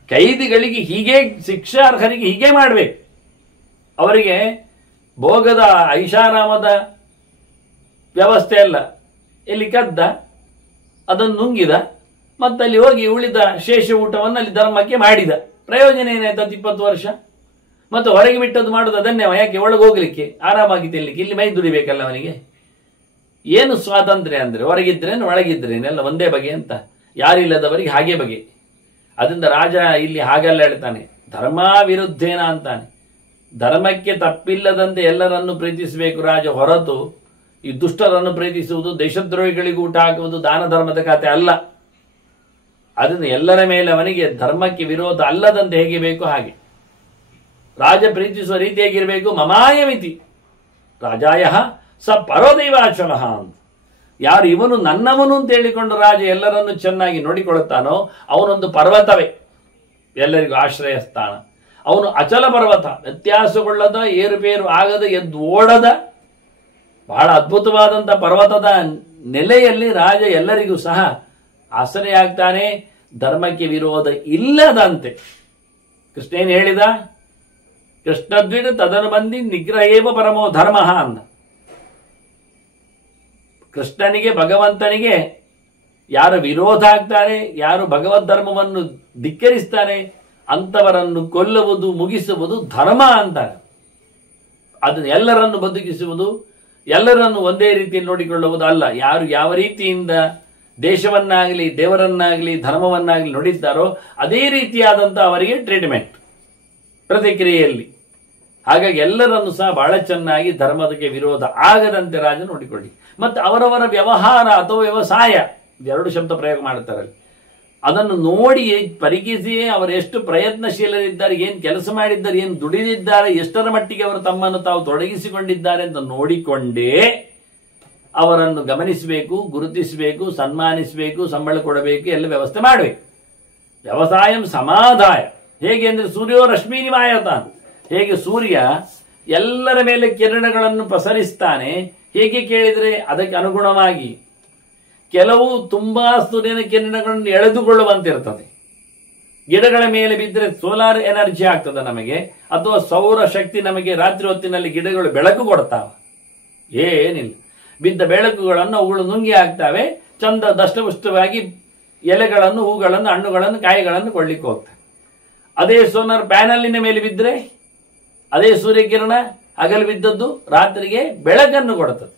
ಕೈದಿಗಳಿಗೆ ಹೀಗೆ, ಶಿಕ್ಷಾರ್ಹರಿಗೆ ಹೀಗೆ ಮಾಡಬೇಕು. ಅವರಿಗೆ ಭೋಗದ ಐಷಾರಾಮದ ವ್ಯವಸ್ಥೆ ಅಲ್ಲ. ಇಲ್ಲಿ ಕದ್ದ, ಅದನ್ನು ನುಂಗಿದ, ಮತ್ತಲ್ಲಿ ಹೋಗಿ ಉಳಿದ ಶೇಷ ಊಟವನ್ನು ಅಲ್ಲಿ ಧರ್ಮಕ್ಕೆ ಮಾಡಿದ. ಪ್ರಯೋಜನ ಏನಾಯ್ತು? 20 ವರ್ಷ. ಮತ್ತು ಹೊರಗೆ ಬಿಟ್ಟದ್ದು ಮಾಡೋದು ಅದನ್ನೇ. ಯಾಕೆ? ಒಳಗೆ ಹೋಗ್ಲಿಕ್ಕೆ, ಆರಾಮಾಗಿ ತಿನ್ಲಿಕ್ಕೆ. ಇಲ್ಲಿ ಮೈ ದುಡಿಬೇಕಲ್ಲ ಅವನಿಗೆ. ಏನು ಸ್ವಾತಂತ್ರ್ಯ ಅಂದ್ರೆ? ಹೊರಗಿದ್ರೇನು ಒಳಗಿದ್ರೇನು ಎಲ್ಲ ಒಂದೇ ಬಗೆ ಅಂತ. ಯಾರಿಲ್ಲದವರಿಗೆ ಹಾಗೆ ಬಗೆ. ಅದರಿಂದ ರಾಜ ಇಲ್ಲಿ ಹಾಗೆಲ್ಲ ಹೇಳ್ತಾನೆ, ಧರ್ಮ ವಿರುದ್ಧೇನ ಅಂತಾನೆ. ಧರ್ಮಕ್ಕೆ ತಪ್ಪಿಲ್ಲದಂತೆ ಎಲ್ಲರನ್ನು ಪ್ರೀತಿಸಬೇಕು ರಾಜ, ಹೊರತು ಈ ದುಷ್ಟರನ್ನು ಪ್ರೀತಿಸುವುದು, ದೇಶದ್ರೋಹಿಗಳಿಗೂ ಊಟ ಹಾಕುವುದು ದಾನ ಧರ್ಮದ ಖಾತೆ ಅಲ್ಲ. ಅದನ್ನು ಎಲ್ಲರ ಮೇಲೆ ಅವನಿಗೆ ಧರ್ಮಕ್ಕೆ ವಿರೋಧ ಅಲ್ಲದಂತೆ ಹೇಗೆ ಬೇಕು ಹಾಗೆ ರಾಜ ಪ್ರೀತಿಸುವ ರೀತಿ ಹೇಗಿರಬೇಕು? ಮಮಾಯ ಮಿತಿ ರಾಜಾಯ ಸ ಪರೋದೈವಾಚಲ ಅಂತ. ಯಾರು ಇವನು ನನ್ನವನು ಅಂತ ಹೇಳಿಕೊಂಡು ರಾಜ ಎಲ್ಲರನ್ನು ಚೆನ್ನಾಗಿ ನೋಡಿಕೊಳ್ಳುತ್ತಾನೋ ಅವನೊಂದು ಪರ್ವತವೇ, ಎಲ್ಲರಿಗೂ ಆಶ್ರಯ ಸ್ಥಾನ. ಅವನು ಅಚಲ ಪರ್ವತ, ವ್ಯತ್ಯಾಸಗೊಳ್ಳದ, ಏರುಪೇರು ಆಗದ, ಎದ್ದು ಓಡದ ಬಹಳ ಅದ್ಭುತವಾದಂಥ ಪರ್ವತದ ನೆಲೆಯಲ್ಲಿ ರಾಜ ಎಲ್ಲರಿಗೂ ಸಹ ಆಸರೆಯಾಗ್ತಾನೆ, ಧರ್ಮಕ್ಕೆ ವಿರೋಧ ಇಲ್ಲದಂತೆ. ಕೃಷ್ಣ ಏನು ಹೇಳಿದ? ಕೃಷ್ಣದ್ವಿಡ ತದನುಬಂಧಿ ನಿಗ್ರಹೇವ ಪರಮೋ ಧರ್ಮ ಅಂದ. ಕೃಷ್ಣನಿಗೆ, ಭಗವಂತನಿಗೆ ಯಾರು ವಿರೋಧ ಆಗ್ತಾರೆ, ಯಾರು ಭಗವದ್ ಧರ್ಮವನ್ನು ಧಿಕ್ಕರಿಸ್ತಾರೆ ಅಂತವರನ್ನು ಕೊಲ್ಲುವುದು, ಮುಗಿಸುವುದು ಧರ್ಮ ಅಂತಾರೆ. ಅದನ್ನು ಎಲ್ಲರನ್ನು ಬದುಕಿಸುವುದು, ಎಲ್ಲರನ್ನು ಒಂದೇ ರೀತಿಯಲ್ಲಿ ನೋಡಿಕೊಳ್ಳುವುದು ಅಲ್ಲ. ಯಾರು ಯಾವ ರೀತಿಯಿಂದ ದೇಶವನ್ನಾಗಲಿ, ದೇವರನ್ನಾಗಲಿ, ಧರ್ಮವನ್ನಾಗಲಿ ನೋಡಿದ್ದಾರೋ ಅದೇ ರೀತಿಯಾದಂಥ ಅವರಿಗೆ ಟ್ರೀಟ್ಮೆಂಟ್ ಪ್ರತಿಕ್ರಿಯೆಯಲ್ಲಿ. ಹಾಗಾಗಿ ಎಲ್ಲರನ್ನು ಸಹ ಬಹಳ ಚೆನ್ನಾಗಿ ಧರ್ಮದಕ್ಕೆ ವಿರೋಧ ಆಗದಂತೆ ರಾಜ ನೋಡಿಕೊಳ್ಳಿ. ಮತ್ತು ಅವರವರ ವ್ಯವಹಾರ ಅಥವಾ ವ್ಯವಸಾಯ, ಎರಡು ಶಬ್ದ ಪ್ರಯೋಗ ಮಾಡುತ್ತಾರೆ, ಅದನ್ನು ನೋಡಿ ಪರೀಕ್ಷಿಸಿಯೇ ಅವರು ಎಷ್ಟು ಪ್ರಯತ್ನಶೀಲರಿದ್ದಾರೆ, ಏನು ಕೆಲಸ ಮಾಡಿದ್ದಾರೆ, ಏನು ದುಡಿದಿದ್ದಾರೆ, ಎಷ್ಟರ ಮಟ್ಟಿಗೆ ಅವರು ತಮ್ಮನ್ನು ತಾವು ತೊಡಗಿಸಿಕೊಂಡಿದ್ದಾರೆ ಅಂತ ನೋಡಿಕೊಂಡೇ ಅವರನ್ನು ಗಮನಿಸಬೇಕು, ಗುರುತಿಸಬೇಕು, ಸನ್ಮಾನಿಸಬೇಕು, ಸಂಬಳ ಕೊಡಬೇಕು, ಎಲ್ಲ ವ್ಯವಸ್ಥೆ ಮಾಡಬೇಕು. ವ್ಯವಸಾಯಂ ಸಮಾದಾಯ. ಹೇಗೆ ಅಂದರೆ ಸೂರ್ಯೋ ರಶ್ಮಿನಿವಾಯತಾನ್, ಹೇಗೆ ಸೂರ್ಯ ಎಲ್ಲರ ಮೇಲೆ ಕಿರಣಗಳನ್ನು ಪಸರಿಸ್ತಾನೆ, ಹೇಗೆ ಕೇಳಿದರೆ ಅದಕ್ಕೆ ಅನುಗುಣವಾಗಿ ಕೆಲವು ತುಂಬಾ ಸೂರ್ಯನ ಕಿರಣಗಳನ್ನು ಎಳೆದುಕೊಳ್ಳುವಂತಿರ್ತದೆ. ಗಿಡಗಳ ಮೇಲೆ ಬಿದ್ದರೆ ಸೋಲಾರ್ ಎನರ್ಜಿ ಆಗ್ತದೆ ನಮಗೆ, ಅಥವಾ ಸೌರ ಶಕ್ತಿ ನಮಗೆ ರಾತ್ರಿ ಹೊತ್ತಿನಲ್ಲಿ ಗಿಡಗಳು ಬೆಳಕು ಕೊಡ್ತಾವ. ಏನಿಲ್ಲ, ಬಿದ್ದ ಬೆಳಕುಗಳನ್ನು ಅವುಗಳು ನುಂಗಿ ಹಾಕ್ತಾವೆ, ಚಂದ ದಷ್ಟಪುಷ್ಟವಾಗಿ ಎಲೆಗಳನ್ನು, ಹೂಗಳನ್ನು, ಹಣ್ಣುಗಳನ್ನು, ಕಾಯಿಗಳನ್ನು ಕೊಡ್ಲಿಕ್ಕೆ ಹೋಗ್ತವೆ. ಅದೇ ಸೋಲಾರ್ ಪ್ಯಾನಲಿನ ಮೇಲೆ ಬಿದ್ದರೆ ಅದೇ ಸೂರ್ಯಕಿರಣ ಹಗಲು ಬಿದ್ದದ್ದು ರಾತ್ರಿಗೆ ಬೆಳಕನ್ನು ಕೊಡುತ್ತದೆ.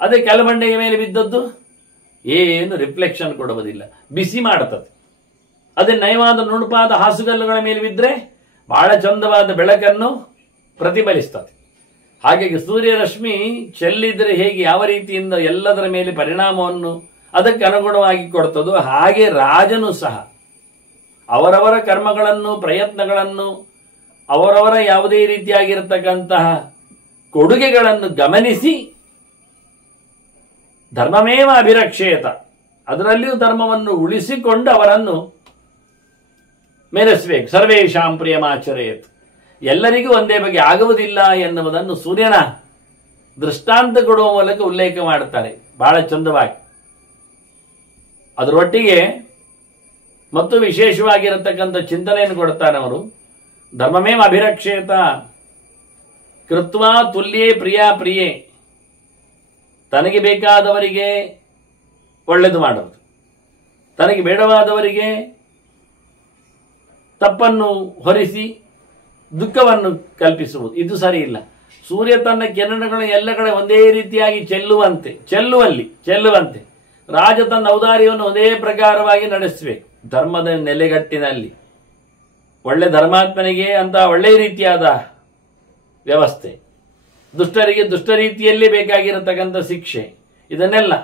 ಅದೇ ಕೆಳಬಂಡೆಯ ಮೇಲೆ ಬಿದ್ದದ್ದು ಏನು ರಿಫ್ಲೆಕ್ಷನ್ ಕೊಡುವುದಿಲ್ಲ, ಬಿಸಿ ಮಾಡುತ್ತದೆ. ಅದೇ ನಯವಾದ ನುಣುಪಾದ ಹಾಸುಗಲ್ಲುಗಳ ಮೇಲೆ ಬಿದ್ದರೆ ಬಹಳ ಚಂದವಾದ ಬೆಳಕನ್ನು ಪ್ರತಿಫಲಿಸ್ತದೆ. ಹಾಗಾಗಿ ಸೂರ್ಯರಶ್ಮಿ ಚೆಲ್ಲಿದರೆ ಹೇಗೆ ಯಾವ ರೀತಿಯಿಂದ ಎಲ್ಲದರ ಮೇಲೆ ಪರಿಣಾಮವನ್ನು ಅದಕ್ಕೆ ಅನುಗುಣವಾಗಿ ಕೊಡ್ತದೋ, ಹಾಗೆ ರಾಜನು ಸಹ ಅವರವರ ಕರ್ಮಗಳನ್ನು, ಪ್ರಯತ್ನಗಳನ್ನು, ಅವರವರ ಯಾವುದೇ ರೀತಿಯಾಗಿರತಕ್ಕಂತಹ ಕೊಡುಗೆಗಳನ್ನು ಗಮನಿಸಿ ಧರ್ಮಮೇವ ಅಭಿರಕ್ಷೇತ, ಅದರಲ್ಲಿಯೂ ಧರ್ಮವನ್ನು ಉಳಿಸಿಕೊಂಡು ಅವರನ್ನು ಮೆರೆಸಬೇಕು. ಸರ್ವೇಶಾಂ ಪ್ರಿಯಮಾಚರೇತ್, ಎಲ್ಲರಿಗೂ ಒಂದೇ ಬಗೆ ಆಗುವುದಿಲ್ಲ ಎನ್ನುವುದನ್ನು ಸೂರ್ಯನ ದೃಷ್ಟಾಂತ ಕೊಡುವ ಮೂಲಕ ಉಲ್ಲೇಖ ಮಾಡುತ್ತಾರೆ ಬಹಳ ಚಂದವಾಗಿ. ಅದರೊಟ್ಟಿಗೆ ಮತ್ತು ವಿಶೇಷವಾಗಿರತಕ್ಕಂಥ ಚಿಂತನೆಯನ್ನು ಕೊಡ್ತಾರೆ ಅವರು. ಧರ್ಮಮೇವ ಅಭಿರಕ್ಷೇತ ಕೃತ್ವಾ ತುಲ್ಯೇ ಪ್ರಿಯಾ ಪ್ರಿಯೇ, ತನಗೆ ಬೇಕಾದವರಿಗೆ ಒಳ್ಳೆಯದು ಮಾಡುವುದು, ತನಗೆ ಬೇಡವಾದವರಿಗೆ ತಪ್ಪನ್ನು ಹೊರಿಸಿ ದುಃಖವನ್ನು ಕಲ್ಪಿಸುವುದು, ಇದು ಸರಿ ಇಲ್ಲ. ಸೂರ್ಯ ತನ್ನ ಕಿರಣಗಳು ಎಲ್ಲ ಕಡೆ ಒಂದೇ ರೀತಿಯಾಗಿ ಚೆಲ್ಲುವಂತೆ ರಾಜ ತನ್ನ ಔದಾರ್ಯವನ್ನು ಒಂದೇ ಪ್ರಕಾರವಾಗಿ ನಡೆಸಬೇಕು. ಧರ್ಮದ ನೆಲೆಗಟ್ಟಿನಲ್ಲಿ ಒಳ್ಳೆ ಧರ್ಮಾತ್ಮನಿಗೆ ಅಂತ ಒಳ್ಳೆಯ ರೀತಿಯಾದ ವ್ಯವಸ್ಥೆ, ದುಷ್ಟರಿಗೆ ದುಷ್ಟ ರೀತಿಯಲ್ಲಿ ಬೇಕಾಗಿರತಕ್ಕಂಥ ಶಿಕ್ಷೆ, ಇದನ್ನೆಲ್ಲ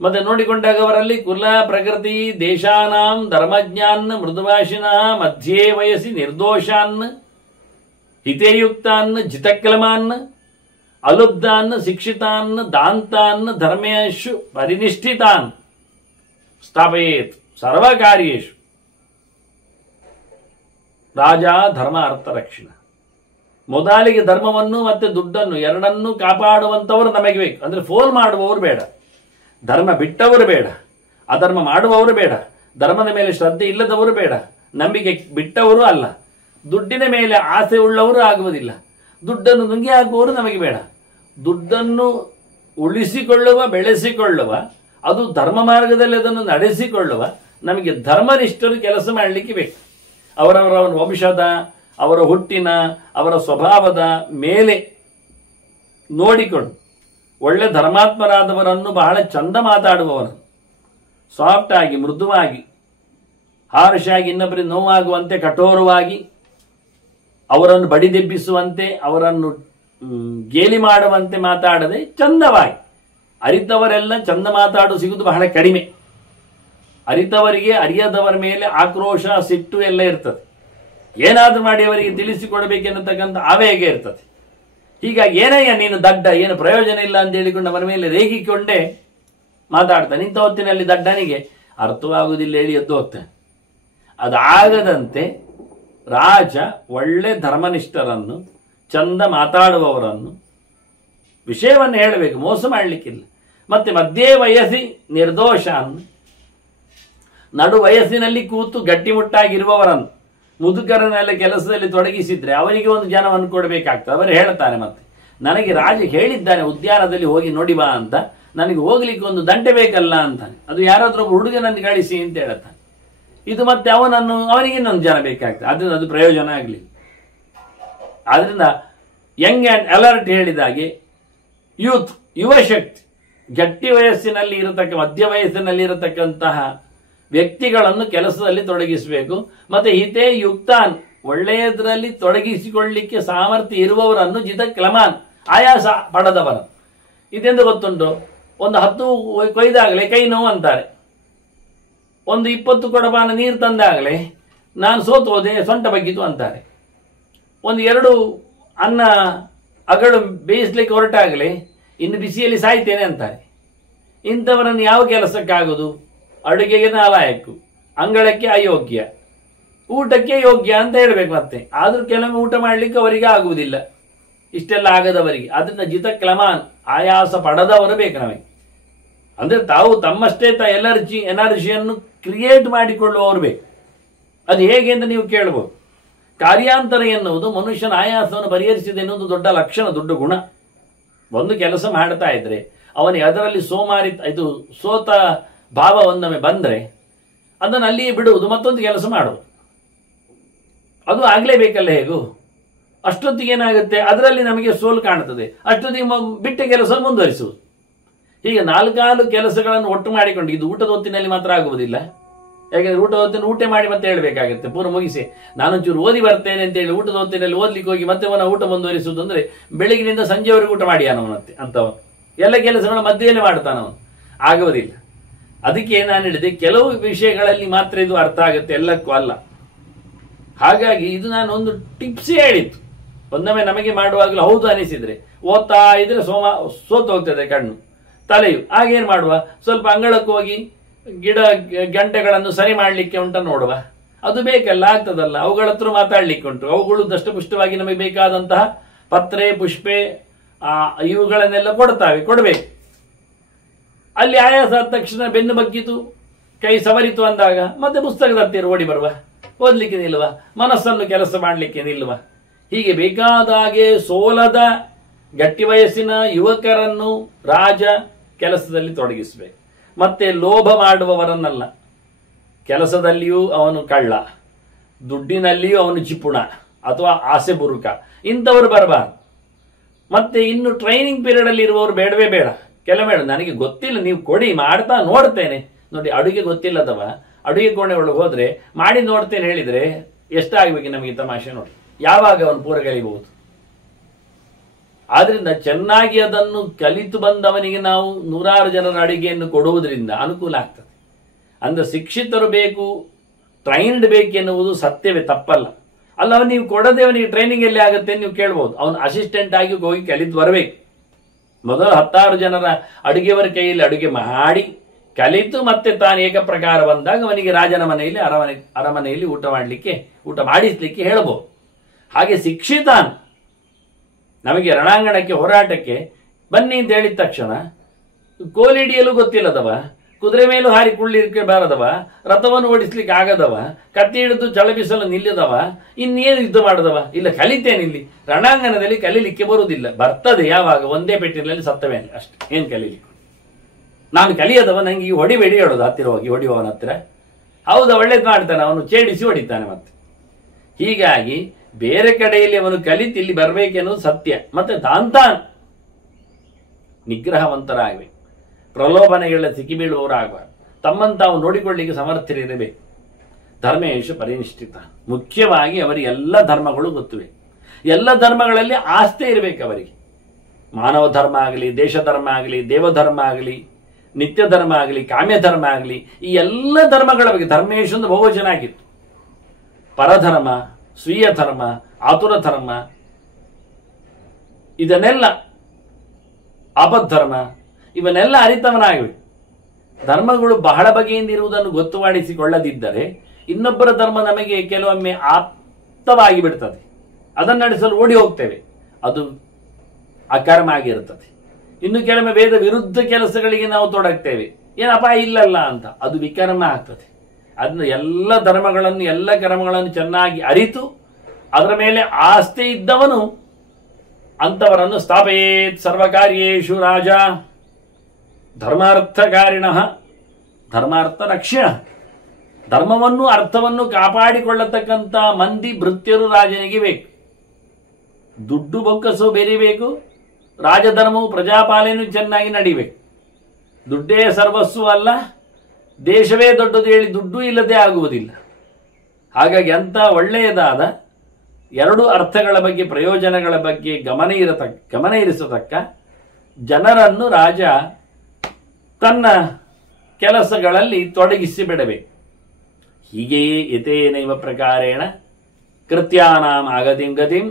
ಮತ್ತೆ ನೋಡಿಕೊಂಡಾಗ ಅವರಲ್ಲಿ ಕುಲ ಪ್ರಕೃತಿ ದೇಶಾನಾಂ ಧರ್ಮಜ್ಞಾನ್ ಮೃದುಭಾಷಿನ ಮಧ್ಯೆ ವಯಸ್ಸಿ ನಿರ್ದೋಷಾನ್ ಹಿತೇಯುಕ್ತಾನ್ ಜಿತಕ್ಲಮಾನ್ ಅಲುಬ್ಧಾನ್ ಶಿಕ್ಷಿತಾನ್ ದಾಂತಾನ್ ಧರ್ಮೇಶು ಪರಿನಿಷ್ಠಿತಾನ್ ಸ್ಥಾಪಯೇತ್ ಸರ್ವಕಾರ್ಯೇಶು. ರಾಜ ಧರ್ಮ ಅರ್ಥ ರಕ್ಷಣ, ಮೊದಲಿಗೆ ಧರ್ಮವನ್ನು ಮತ್ತೆ ದುಡ್ಡನ್ನು ಎರಡನ್ನೂ ಕಾಪಾಡುವಂಥವರು ನಮಗೆ ಬೇಕು. ಅಂದ್ರೆ ಫೋಲ್ ಮಾಡುವವರು ಬೇಡ, ಧರ್ಮ ಬಿಟ್ಟವರು ಬೇಡ, ಅಧರ್ಮ ಮಾಡುವವರು ಬೇಡ, ಧರ್ಮದ ಮೇಲೆ ಶ್ರದ್ಧೆ ಇಲ್ಲದವರು ಬೇಡ, ನಂಬಿಕೆ ಬಿಟ್ಟವರು ಅಲ್ಲ, ದುಡ್ಡಿನ ಮೇಲೆ ಆಸೆ ಉಳ್ಳವರು ಆಗುವುದಿಲ್ಲ, ದುಡ್ಡನ್ನು ನುಂಗಿ ಹಾಕುವವರು ನಮಗೆ ಬೇಡ. ದುಡ್ಡನ್ನು ಉಳಿಸಿಕೊಳ್ಳುವ, ಬೆಳೆಸಿಕೊಳ್ಳುವ, ಅದು ಧರ್ಮ ಮಾರ್ಗದಲ್ಲಿ ಅದನ್ನು ನಡೆಸಿಕೊಳ್ಳುವ ನಮಗೆ ಧರ್ಮನಿಷ್ಠರು ಕೆಲಸ ಮಾಡಲಿಕ್ಕೆ ಬೇಕು. ಅವರವರ ವಂಶದ, ಅವರ ಹುಟ್ಟಿನ, ಅವರ ಸ್ವಭಾವದ ಮೇಲೆ ನೋಡಿಕೊಂಡು ಒಳ್ಳೆ ಧರ್ಮಾತ್ಮರಾದವರನ್ನು ಬಹಳ ಚಂದ ಮಾತಾಡುವವರನ್ನು, ಸಾಫ್ಟ್ ಆಗಿ, ಮೃದುವಾಗಿ, ಹಾರ್ಷ್ ಆಗಿ, ಇನ್ನೊಬ್ಬರಿಗೆ ನೋವಾಗುವಂತೆ ಕಠೋರವಾಗಿ, ಅವರನ್ನು ಬಡಿದೆಬ್ಬಿಸುವಂತೆ, ಅವರನ್ನು ಗೇಲಿ ಮಾಡುವಂತೆ ಮಾತಾಡದೆ ಚಂದವಾಗಿ. ಅರಿತವರೆಲ್ಲ ಚಂದ ಮಾತಾಡು ಸಿಗುವುದು ಬಹಳ ಕಡಿಮೆ. ಅರಿತವರಿಗೆ ಅರಿಯದವರ ಮೇಲೆ ಆಕ್ರೋಶ, ಸಿಟ್ಟು ಎಲ್ಲ ಇರ್ತದೆ. ಏನಾದ್ರೂ ಮಾಡಿ ಅವರಿಗೆ ತಿಳಿಸಿಕೊಡಬೇಕೆನ್ನತಕ್ಕಂಥ ಆವೇಗ ಇರ್ತದೆ. ಹೀಗಾಗಿ ಏನಯ್ಯ ನೀನು ದಡ್ಡ, ಏನು ಪ್ರಯೋಜನ ಇಲ್ಲ ಅಂತ ಹೇಳಿಕೊಂಡು ಅವರ ಮೇಲೆ ರೇಗಿಕೊಂಡೇ ಮಾತಾಡ್ತಾನೆ. ಇಂಥ ಹೊತ್ತಿನಲ್ಲಿ ದಡ್ಡನಿಗೆ ಅರ್ಥವಾಗುವುದಿಲ್ಲ ಹೇಳಿ ಎದ್ದು ಹೋಗ್ತಾನೆ. ಅದಾಗದಂತೆ ರಾಜ ಒಳ್ಳೆ ಧರ್ಮನಿಷ್ಠರನ್ನು, ಚಂದ ಮಾತಾಡುವವರನ್ನು, ವಿಷಯವನ್ನು ಹೇಳಬೇಕು, ಮೋಸ ಮಾಡಲಿಕ್ಕಿಲ್ಲ. ಮತ್ತೆ ಮಧ್ಯೆ ವಯಸ್ಸಿ ನಿರ್ದೋಷವನ್ನು, ನಡು ವಯಸ್ಸಿನಲ್ಲಿ ಕೂತು ಗಟ್ಟಿಮುಟ್ಟಾಗಿರುವವರನ್ನು, ಮುದುಕರನ್ನೆಲ್ಲ ಕೆಲಸದಲ್ಲಿ ತೊಡಗಿಸಿದ್ರೆ ಅವರಿಗೆ ಒಂದು ಜನವನ್ನು ಕೊಡಬೇಕಾಗ್ತದೆ. ಅವರು ಹೇಳ್ತಾನೆ, ಮತ್ತೆ ನನಗೆ ರಾಜ ಹೇಳಿದ್ದಾನೆ ಉದ್ಯಾನದಲ್ಲಿ ಹೋಗಿ ನೋಡಿ ಬಾ ಅಂತ, ನನಗೆ ಹೋಗ್ಲಿಕ್ಕೆ ಒಂದು ದಂಟೆ ಬೇಕಲ್ಲ ಅಂತಾನೆ. ಅದು ಯಾರಾದ್ರೂ ಒಬ್ಬ ಹುಡುಗನನ್ನು ಕಳಿಸಿ ಅಂತ ಹೇಳ್ತಾನೆ. ಇದು ಮತ್ತೆ ಅವನಿಗೆ ಇನ್ನೊಂದು ಜನ ಬೇಕಾಗ್ತದೆ. ಅದರಿಂದ ಅದು ಪ್ರಯೋಜನ ಆಗಲಿಲ್ಲ. ಆದ್ರಿಂದ ಯಂಗ್ ಆ್ಯಂಡ್ ಅಲರ್ಟ್ ಹೇಳಿದಾಗೆ ಯೂತ್, ಯುವ ಶಕ್ತಿ, ಗಟ್ಟಿ ವಯಸ್ಸಿನಲ್ಲಿ ಮಧ್ಯ ವಯಸ್ಸಿನಲ್ಲಿ ಇರತಕ್ಕಂತಹ ವ್ಯಕ್ತಿಗಳನ್ನು ಕೆಲಸದಲ್ಲಿ ತೊಡಗಿಸಬೇಕು. ಮತ್ತೆ ಹಿತೇ ಯುಕ್ತಾನ್, ಒಳ್ಳೆಯದರಲ್ಲಿ ತೊಡಗಿಸಿಕೊಳ್ಳಿಕ್ಕೆ ಸಾಮರ್ಥ್ಯ ಇರುವವರನ್ನು ಜಿತಕ್ಲಮಾನ್, ಆಯಾಸ ಪಡದವರ. ಇದೆಂದು ಗೊತ್ತುಂಟು, ಒಂದು 10 ಕೊಯ್ದಾಗಲೇ ಕೈ ನೋವು ಅಂತಾರೆ. ಒಂದು 20 ಕೊಡಪಾನ ನೀರು ತಂದಾಗಲೇ ನಾನು ಸೋತು ಹೋದೆ, ಸೊಂಟ ಬಗ್ಗಿತು ಅಂತಾರೆ. ಒಂದು 2 ಅನ್ನ ಅಗಳು ಬೇಯಿಸ್ಲಿಕ್ಕೆ ಹೊರಟಾಗಲೇ ಇನ್ನು ಬಿಸಿಯಲ್ಲಿ ಸಾಯ್ತೇನೆ ಅಂತಾರೆ. ಇಂಥವರನ್ನು ಯಾವ ಕೆಲಸಕ್ಕಾಗೋದು? ಅಡುಗೆಗೆ ನಾಲಾಯಕ್ಕು, ಅಂಗಳಕ್ಕೆ ಅಯೋಗ್ಯ, ಊಟಕ್ಕೆ ಯೋಗ್ಯ ಅಂತ ಹೇಳ್ಬೇಕು. ಮತ್ತೆ ಆದ್ರೂ ಕೆಲವೊಮ್ಮೆ ಊಟ ಮಾಡ್ಲಿಕ್ಕೆ ಅವರಿಗೆ ಆಗುವುದಿಲ್ಲ, ಇಷ್ಟೆಲ್ಲ ಆಗದವರಿಗೆ. ಅದರಿಂದ ಜಿತಕ್ಲಮಾನ್, ಆಯಾಸ ಪಡದವರು ಬೇಕು ನಮಗೆ. ಅಂದ್ರೆ ತಾವು ತಮ್ಮಷ್ಟೇ ಎನರ್ಜಿಯನ್ನು ಕ್ರಿಯೇಟ್ ಮಾಡಿಕೊಳ್ಳುವವರು ಬೇಕು. ಅದು ಹೇಗೆ ಅಂತ ನೀವು ಕೇಳಬಹುದು. ಕಾರ್ಯಾಂತರ ಎನ್ನುವುದು ಮನುಷ್ಯನ ಆಯಾಸವನ್ನು ಪರಿಹರಿಸಿದೆ ಎನ್ನುವುದು ದೊಡ್ಡ ಲಕ್ಷಣ, ದೊಡ್ಡ ಗುಣ. ಒಂದು ಕೆಲಸ ಮಾಡ್ತಾ ಇದ್ರೆ ಅವನಿಗೆ ಅದರಲ್ಲಿ ಸೋತ ಭಾವ ಒಂದೊಮ್ಮೆ ಬಂದ್ರೆ ಅದನ್ನು ಅಲ್ಲಿಯೇ ಬಿಡುವುದು, ಮತ್ತೊಂದು ಕೆಲಸ ಮಾಡುವುದು. ಅದು ಆಗ್ಲೇಬೇಕಲ್ಲ. ಹೇಗೂ ಅಷ್ಟೊತ್ತಿಗೆ ಏನಾಗುತ್ತೆ, ಅದರಲ್ಲಿ ನಮಗೆ ಸೋಲು ಕಾಣುತ್ತದೆ. ಅಷ್ಟೊತ್ತಿಗೆ ಬಿಟ್ಟ ಕೆಲಸ ಮುಂದುವರಿಸುವುದು. ಹೀಗೆ 4 ಕೆಲಸಗಳನ್ನು ಒಟ್ಟು ಮಾಡಿಕೊಂಡು, ಇದು ಊಟದ ಹೊತ್ತಿನಲ್ಲಿ ಮಾತ್ರ ಆಗುವುದಿಲ್ಲ. ಯಾಕೆಂದ್ರೆ ಊಟದ ಹೊತ್ತಿನ ಊಟ ಮಾಡಿ ಮತ್ತೆ ಹೇಳ್ಬೇಕಾಗುತ್ತೆ, ಪೂರ್ವ ಮುಗಿಸಿ ನಾನೊಂಚೂರು ಓದಿ ಬರ್ತೇನೆ ಅಂತ ಹೇಳಿ ಊಟದ ಹೊತ್ತಿನಲ್ಲಿ ಓದ್ಲಿಕ್ಕೆ ಹೋಗಿ ಮತ್ತೆ ಅವನ ಊಟ ಮುಂದುವರಿಸುವುದು ಅಂದ್ರೆ ಬೆಳಗಿನಿಂದ ಸಂಜೆವರೆಗೂ ಊಟ ಮಾಡಿ ಅವನತ್ತೆ ಅಂತವನು ಎಲ್ಲ ಕೆಲಸಗಳ ಮಧ್ಯೆಯಲ್ಲೇ ಮಾಡ್ತಾನವನು, ಆಗುವುದಿಲ್ಲ. ಅದಕ್ಕೆ ನಾನು ಹೇಳಿದೆ, ಕೆಲವು ವಿಷಯಗಳಲ್ಲಿ ಮಾತ್ರ ಇದು ಅರ್ಥ ಆಗುತ್ತೆ, ಎಲ್ಲಕ್ಕೂ ಅಲ್ಲ. ಹಾಗಾಗಿ ಇದು ನಾನು ಒಂದು ಟಿಪ್ಸ್ ಹೇಳಿತ್ತು. ಒಂದೊಮ್ಮೆ ನಮಗೆ ಮಾಡುವಾಗಲೂ ಹೌದು ಅನಿಸಿದ್ರೆ ಓದ್ತಾ ಇದ್ರೆ ಸೋತು ಹೋಗ್ತದೆ ಕಣ್ಣು ತಲೆಯು. ಆಗೇನ್ ಮಾಡುವ, ಸ್ವಲ್ಪ ಅಂಗಳಕ್ಕೆ ಹೋಗಿ ಗಿಡ ಗಂಟೆಗಳನ್ನು ಸರಿ ಮಾಡಲಿಕ್ಕೆ ಉಂಟ ನೋಡುವ. ಅದು ಬೇಕಲ್ಲ, ಆಗ್ತದಲ್ಲ. ಅವುಗಳ ಹತ್ರ ಮಾತಾಡ್ಲಿಕ್ಕೆ ಉಂಟು. ಅವುಗಳು ದಷ್ಟಪುಷ್ಟವಾಗಿ ನಮಗೆ ಬೇಕಾದಂತಹ ಪತ್ರೆ ಪುಷ್ಪೆ ಇವುಗಳನ್ನೆಲ್ಲ ಕೊಡಬೇಕು. ಅಲ್ಲಿ ಆಯಾಸ ಆದ ತಕ್ಷಣ ಬೆನ್ನು ಬಗ್ಗಿತು, ಕೈ ಸವರಿತು ಅಂದಾಗ ಮತ್ತೆ ಪುಸ್ತಕದ ಹತ್ತಿರ ಓಡಿ ಬರುವ, ಓದ್ಲಿಕ್ಕೆ ನಿಲ್ಲುವ, ಮನಸ್ಸನ್ನು ಕೆಲಸ ಮಾಡಲಿಕ್ಕೆ ನಿಲ್ಲುವ. ಹೀಗೆ ಬೇಕಾದಾಗೆ ಸೋಲದ ಗಟ್ಟಿ ವಯಸ್ಸಿನ ಯುವಕರನ್ನು ರಾಜ ಕೆಲಸದಲ್ಲಿ ತೊಡಗಿಸಬೇಕು. ಮತ್ತೆ ಲೋಭ ಮಾಡುವವರನ್ನಲ್ಲ. ಕೆಲಸದಲ್ಲಿಯೂ ಅವನು ಕಳ್ಳ, ದುಡ್ಡಿನಲ್ಲಿಯೂ ಅವನು ಚಿಪುಣ ಅಥವಾ ಆಸೆ ಬುರುಕ, ಇಂಥವರು ಬರಬಾರ್ದು. ಮತ್ತೆ ಇನ್ನು ಟ್ರೈನಿಂಗ್ ಪೀರಿಯಡ್ ಅಲ್ಲಿ ಇರುವವರು ಬೇಡವೇ ಬೇಡ. ಕೆಲವೇ ನನಗೆ ಗೊತ್ತಿಲ್ಲ, ನೀವು ಕೊಡಿ, ಮಾಡ್ತಾ ನೋಡ್ತೇನೆ. ನೋಡಿ, ಅಡುಗೆ ಗೊತ್ತಿಲ್ಲದವ ಅಡುಗೆ ಕೋಣೆ ಒಳಗೆ ಹೋದ್ರೆ ಮಾಡಿ ನೋಡ್ತೇನೆ ಹೇಳಿದ್ರೆ ಎಷ್ಟಾಗಬೇಕು ನಮಗೆ ತಮಾಷೆ. ನೋಡಿ, ಯಾವಾಗ ಅವನು ಪೂರ ಕಲಿಬಹುದು. ಆದ್ರಿಂದ ಚೆನ್ನಾಗಿ ಅದನ್ನು ಕಲಿತು ಬಂದವನಿಗೆ ನಾವು 100 ಜನರ ಅಡುಗೆಯನ್ನು ಕೊಡುವುದರಿಂದ ಅನುಕೂಲ ಆಗ್ತದೆ. ಅಂದ್ರೆ ಶಿಕ್ಷಿತರು ಬೇಕು, ಟ್ರೈನ್ಡ್ ಬೇಕೆನ್ನುವುದು ಸತ್ಯವೇ, ತಪ್ಪಲ್ಲ. ಅಲ್ಲ, ನೀವು ಕೊಡದೆ ಅವನಿಗೆ ಟ್ರೈನಿಂಗ್ ಎಲ್ಲಿ ಆಗುತ್ತೆ ನೀವು ಕೇಳ್ಬೋದು. ಅವನು ಅಸಿಸ್ಟೆಂಟ್ ಆಗಿ ಹೋಗಿ ಕಲಿತು ಬರಬೇಕು. ಮೊದಲು 10 ಜನರ ಅಡುಗೆಯವರ ಕೈಯಲ್ಲಿ ಅಡುಗೆ ಮಾಡಿ ಕಲಿತು ಮತ್ತೆ ತಾನು ಏಕಪ್ರಕಾರ ಬಂದಾಗ ಅವನಿಗೆ ರಾಜನ ಮನೆಯಲ್ಲಿ ಅರಮನೆಯಲ್ಲಿ ಊಟ ಮಾಡಿಸ್ಲಿಕ್ಕೆ ಹೇಳಬಹುದು. ಹಾಗೆ ಶಿಕ್ಷಿತಾನ್ ನಮಗೆ ರಣಾಂಗಣಕ್ಕೆ ಹೋರಾಟಕ್ಕೆ ಬನ್ನಿ ಅಂತ ಹೇಳಿದ ತಕ್ಷಣ ಕೋಲಿಡಿಯಲು ಗೊತ್ತಿಲ್ಲದವ, ಕುದುರೆ ಮೇಲೂ ಹಾರಿ ಕುಳ್ಳಿರ್ಕೆ ಬಾರದವ, ರಥವನ್ನು ಓಡಿಸ್ಲಿಕ್ಕೆ ಆಗದವ, ಕತ್ತಿ ಹಿಡಿದು ಚಳಬಿಸಲು ನಿಲ್ಲದವ, ಇನ್ನೇನು ಯುದ್ಧ ಮಾಡದವ, ಇಲ್ಲ ಕಲಿತೇನೆ. ಇಲ್ಲಿ ರಣಾಂಗಣದಲ್ಲಿ ಕಲೀಲಿಕ್ಕೆ ಬರುವುದಿಲ್ಲ. ಬರ್ತದೆ ಯಾವಾಗ, ಒಂದೇ ಪೆಟ್ಟಿನಲ್ಲಿ ಸತ್ತವೇ ಅಷ್ಟೇ. ಏನ್ ಕಲೀಲಿಕ್ಕೆ? ನಾನು ಕಲಿಯದವ, ನಂಗೆ ಹೊಡಿಬೇಡಿ ಹೇಳೋದು ಹತ್ತಿರ ಹೋಗಿ ಹೊಡಿಯುವವನ ಹತ್ತಿರ. ಹೌದಾ, ಒಳ್ಳೇದು ಮಾಡ್ತಾನೆ ಅವನು, ಛೇಡಿಸಿ ಹೊಡಿತಾನೆ. ಮತ್ತೆ ಹೀಗಾಗಿ ಬೇರೆ ಕಡೆಯಲ್ಲಿ ಅವನು ಕಲಿತು ಇಲ್ಲಿ ಬರಬೇಕೆನ್ನುವುದು ಸತ್ಯ. ಮತ್ತೆ ತಾನ್ ನಿಗ್ರಹವಂತರಾಗಬೇಕು, ಪ್ರಲೋಭನೆಗಳ ಸಿಕ್ಕಿಬೀಳುವವರಾಗಬಾರ್ದು. ತಮ್ಮನ್ನು ತಾವು ನೋಡಿಕೊಳ್ಳಿಕ್ಕೆ ಸಮರ್ಥರಿರಬೇಕು. ಧರ್ಮೇಶು ಪರಿನಿಷ್ಠಿತ. ಮುಖ್ಯವಾಗಿ ಅವರಿಗೆ ಎಲ್ಲ ಧರ್ಮಗಳು ಗೊತ್ತಿವೆ. ಎಲ್ಲ ಧರ್ಮಗಳಲ್ಲಿ ಆಸ್ಥೆ ಇರಬೇಕು ಅವರಿಗೆ. ಮಾನವ ಧರ್ಮ ಆಗಲಿ, ದೇಶ ಧರ್ಮ ಆಗಲಿ, ದೇವಧರ್ಮ ಆಗಲಿ, ನಿತ್ಯ ಧರ್ಮ ಆಗಲಿ, ಕಾಮ್ಯ ಧರ್ಮ ಆಗಲಿ, ಈ ಎಲ್ಲ ಧರ್ಮಗಳ ಬಗ್ಗೆ ಧರ್ಮೇಶು ಒಂದು ಬಹುವಚನ ಆಗಿತ್ತು. ಪರಧರ್ಮ, ಸ್ವೀಯ ಧರ್ಮ, ಆತುರ ಧರ್ಮ, ಇದನ್ನೆಲ್ಲ ಆಪದ್ಧರ್ಮ, ಇವನ್ನೆಲ್ಲ ಅರಿತವನಾಗಬೇಕು. ಧರ್ಮಗಳು ಬಹಳ ಬಗೆಯಿಂದ ಇರುವುದನ್ನು ಗೊತ್ತು ಮಾಡಿಸಿಕೊಳ್ಳದಿದ್ದರೆ ಇನ್ನೊಬ್ಬರ ಧರ್ಮ ನಮಗೆ ಕೆಲವೊಮ್ಮೆ ಆಪ್ತವಾಗಿ ಬಿಡ್ತದೆ. ಅದನ್ನು ನಡೆಸಲು ಓಡಿ ಹೋಗ್ತೇವೆ, ಅದು ಅಕರ್ಮ ಆಗಿರುತ್ತದೆ. ಇನ್ನು ಕೆಲವೊಮ್ಮೆ ವೇದ ವಿರುದ್ಧ ಕೆಲಸಗಳಿಗೆ ನಾವು ತೊಡಗ್ತೇವೆ, ಏನಪ್ಪ ಇಲ್ಲಲ್ಲ ಅಂತ, ಅದು ವಿಕರ್ಮ ಆಗ್ತದೆ. ಅದನ್ನ ಎಲ್ಲ ಧರ್ಮಗಳನ್ನು, ಎಲ್ಲ ಕರ್ಮಗಳನ್ನು ಚೆನ್ನಾಗಿ ಅರಿತು ಅದರ ಮೇಲೆ ಆಸ್ತಿ ಇದ್ದವನು ಅಂಥವರನ್ನು ಸ್ಥಾಪಯೇತ್ ಸರ್ವಕಾರ್ಯೇಷು ರಾಜ. ಧರ್ಮಾರ್ಥಕಾರಿಣ ಧರ್ಮಾರ್ಥ ರಕ್ಷಣ, ಧರ್ಮವನ್ನು ಅರ್ಥವನ್ನು ಕಾಪಾಡಿಕೊಳ್ಳತಕ್ಕಂಥ ಮಂದಿ ಭೃತ್ಯರು ರಾಜನಿಗೆ ಬೇಕು. ದುಡ್ಡು ಬೊಕ್ಕಸು ಬೆರಿಬೇಕು, ರಾಜಧರ್ಮವು ಪ್ರಜಾಪಾಲನೆಯೂ ಚೆನ್ನಾಗಿ ನಡಿಬೇಕು. ದುಡ್ಡೇ ಸರ್ವಸ್ವ ಅಲ್ಲ, ದೇಶವೇ ದೊಡ್ಡದು ಹೇಳಿ ದುಡ್ಡು ಇಲ್ಲದೆ ಆಗುವುದಿಲ್ಲ. ಹಾಗಾಗಿ ಅಂಥ ಒಳ್ಳೆಯದಾದ ಎರಡು ಅರ್ಥಗಳ ಬಗ್ಗೆ, ಪ್ರಯೋಜನಗಳ ಬಗ್ಗೆ ಗಮನ ಇರಿಸತಕ್ಕ ಜನರನ್ನು ರಾಜ ತನ್ನ ಕೆಲಸಗಳಲ್ಲಿ ತೊಡಗಿಸಿ ಬಿಡಬೇಕು. ಹೀಗೆಯೇ ಯತೇನೈವ ಪ್ರಕಾರೇಣ ಕೃತ್ಯಾನಾಂ ಆಗತಿಂ ಗತಿಂ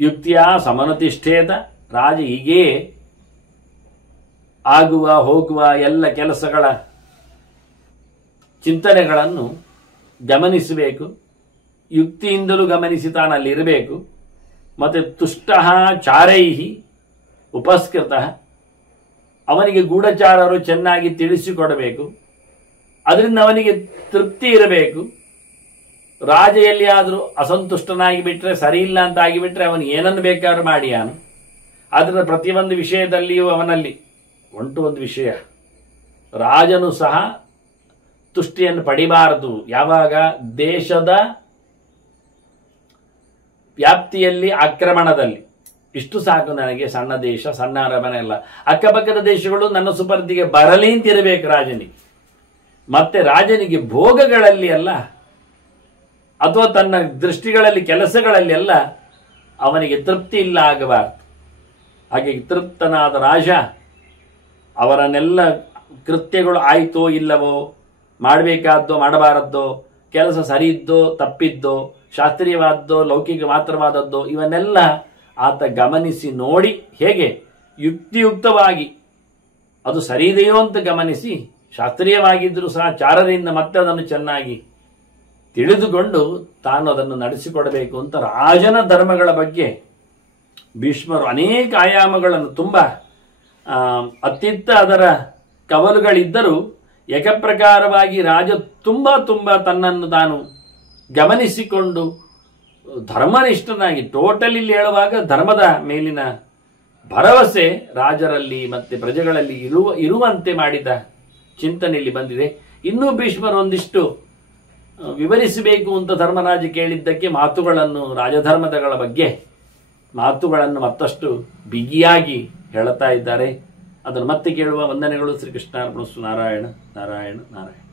ಯುಕ್ತಿಯ ಸಮನತಿಷ್ಠೇತ. ರಾಜ ಹೀಗೆಯೇ ಆಗುವ ಹೋಗುವ ಎಲ್ಲ ಕೆಲಸಗಳ ಚಿಂತನೆಗಳನ್ನು ಗಮನಿಸಬೇಕು, ಯುಕ್ತಿಯಿಂದಲೂ ಗಮನಿಸಿ ತಾನಲ್ಲಿರಬೇಕು. ಮತ್ತು ತುಷ್ಟ ಚಾರೈಹಿ ಉಪಸ್ಕೃತ, ಅವನಿಗೆ ಗೂಢಚಾರರು ಚೆನ್ನಾಗಿ ತಿಳಿಸಿಕೊಡಬೇಕು, ಅದರಿಂದ ಅವನಿಗೆ ತೃಪ್ತಿ ಇರಬೇಕು. ರಾಜ ಎಲ್ಲಿಯಾದರೂ ಅಸಂತುಷ್ಟನಾಗಿ ಬಿಟ್ಟರೆ, ಸರಿ ಇಲ್ಲ ಅಂತ ಆಗಿಬಿಟ್ರೆ ಅವನು ಏನನ್ನು ಬೇಕಾದ್ರೂ ಮಾಡಿಯಾನು. ಅದರ ಪ್ರತಿಯೊಂದು ವಿಷಯದಲ್ಲಿಯೂ ಅವನಲ್ಲಿ ಒಂದು ವಿಷಯ, ರಾಜನು ಸಹ ತುಷ್ಟಿಯನ್ನು ಪಡಿಬಾರದು. ಯಾವಾಗ ದೇಶದ ವ್ಯಾಪ್ತಿಯಲ್ಲಿ, ಆಕ್ರಮಣದಲ್ಲಿ, ಇಷ್ಟು ಸಾಕು ನನಗೆ, ಸಣ್ಣ ದೇಶ, ಸಣ್ಣ ಅರಮನೆ ಎಲ್ಲ, ಅಕ್ಕಪಕ್ಕದ ದೇಶಗಳು ನನ್ನ ಸುಪರ್ದಿಗೆ ಬರಲಿ ಅಂತಿರಬೇಕು ರಾಜನಿಗೆ. ಮತ್ತೆ ರಾಜನಿಗೆ ಭೋಗಗಳಲ್ಲಿ ಅಲ್ಲ, ಅಥವಾ ತನ್ನ ದೃಷ್ಟಿಗಳಲ್ಲಿ, ಕೆಲಸಗಳಲ್ಲಿ ಅಲ್ಲ, ಅವನಿಗೆ ತೃಪ್ತಿ ಇಲ್ಲ ಆಗಬಾರದು. ಹಾಗೆ ತೃಪ್ತನಾದ ರಾಜ ಅವರನ್ನೆಲ್ಲ ಕೃತ್ಯಗಳು ಆಯಿತೋ ಇಲ್ಲವೋ, ಮಾಡಬೇಕಾದ್ದೋ ಮಾಡಬಾರದ್ದೋ, ಕೆಲಸ ಸರಿ ಇದ್ದೋ ತಪ್ಪಿದ್ದೋ, ಶಾಸ್ತ್ರೀಯವಾದ್ದೋ ಲೌಕಿಕ ಮಾತ್ರವಾದದ್ದೋ, ಇವನ್ನೆಲ್ಲ ಆತ ಗಮನಿಸಿ ನೋಡಿ, ಹೇಗೆ ಯುಕ್ತಿಯುಕ್ತವಾಗಿ ಅದು ಸರಿ ಇದೆಯೋ ಅಂತ ಗಮನಿಸಿ, ಶಾಸ್ತ್ರೀಯವಾಗಿದ್ದರೂ ಸಹ ಚಾರರಿಂದ ಮತ್ತೆ ಅದನ್ನು ಚೆನ್ನಾಗಿ ತಿಳಿದುಕೊಂಡು ತಾನು ಅದನ್ನು ನಡೆಸಿಕೊಡಬೇಕು ಅಂತ ರಾಜನ ಧರ್ಮಗಳ ಬಗ್ಗೆ ಭೀಷ್ಮರು ಅನೇಕ ಆಯಾಮಗಳನ್ನು, ತುಂಬ ಅತ್ಯಂತ ಅದರ ಕವಲುಗಳಿದ್ದರೂ ಏಕಪ್ರಕಾರವಾಗಿ ರಾಜ ತುಂಬ ತನ್ನನ್ನು ತಾನು ಗಮನಿಸಿಕೊಂಡು ಧರ್ಮನಿಷ್ಠನಾಗಿ, ಟೋಟಲ್ ಇಲ್ಲಿ ಹೇಳುವಾಗ ಧರ್ಮದ ಮೇಲಿನ ಭರವಸೆ ರಾಜರಲ್ಲಿ ಮತ್ತೆ ಪ್ರಜೆಗಳಲ್ಲಿ ಇರುವಂತೆ ಮಾಡಿದ ಚಿಂತನೆಯಲ್ಲಿ ಬಂದಿದೆ. ಇನ್ನೂ ಭೀಷ್ಮರು ಒಂದಿಷ್ಟು ವಿವರಿಸಬೇಕು ಅಂತ ಧರ್ಮರಾಜ ಕೇಳಿದ್ದಕ್ಕೆ ಮಾತುಗಳನ್ನು, ರಾಜಧರ್ಮಗಳ ಬಗ್ಗೆ ಮಾತುಗಳನ್ನು ಮತ್ತಷ್ಟು ಬಿಗಿಯಾಗಿ ಹೇಳುತ್ತಾ ಇದ್ದಾರೆ. ಅದನ್ನು ಮತ್ತೆ ಕೇಳುವ ವಂದನೆಗಳು. ಶ್ರೀಕೃಷ್ಣಾರ್ಪಣಸ್ತು. ನಾರಾಯಣ ನಾರಾಯಣ ನಾರಾಯಣ.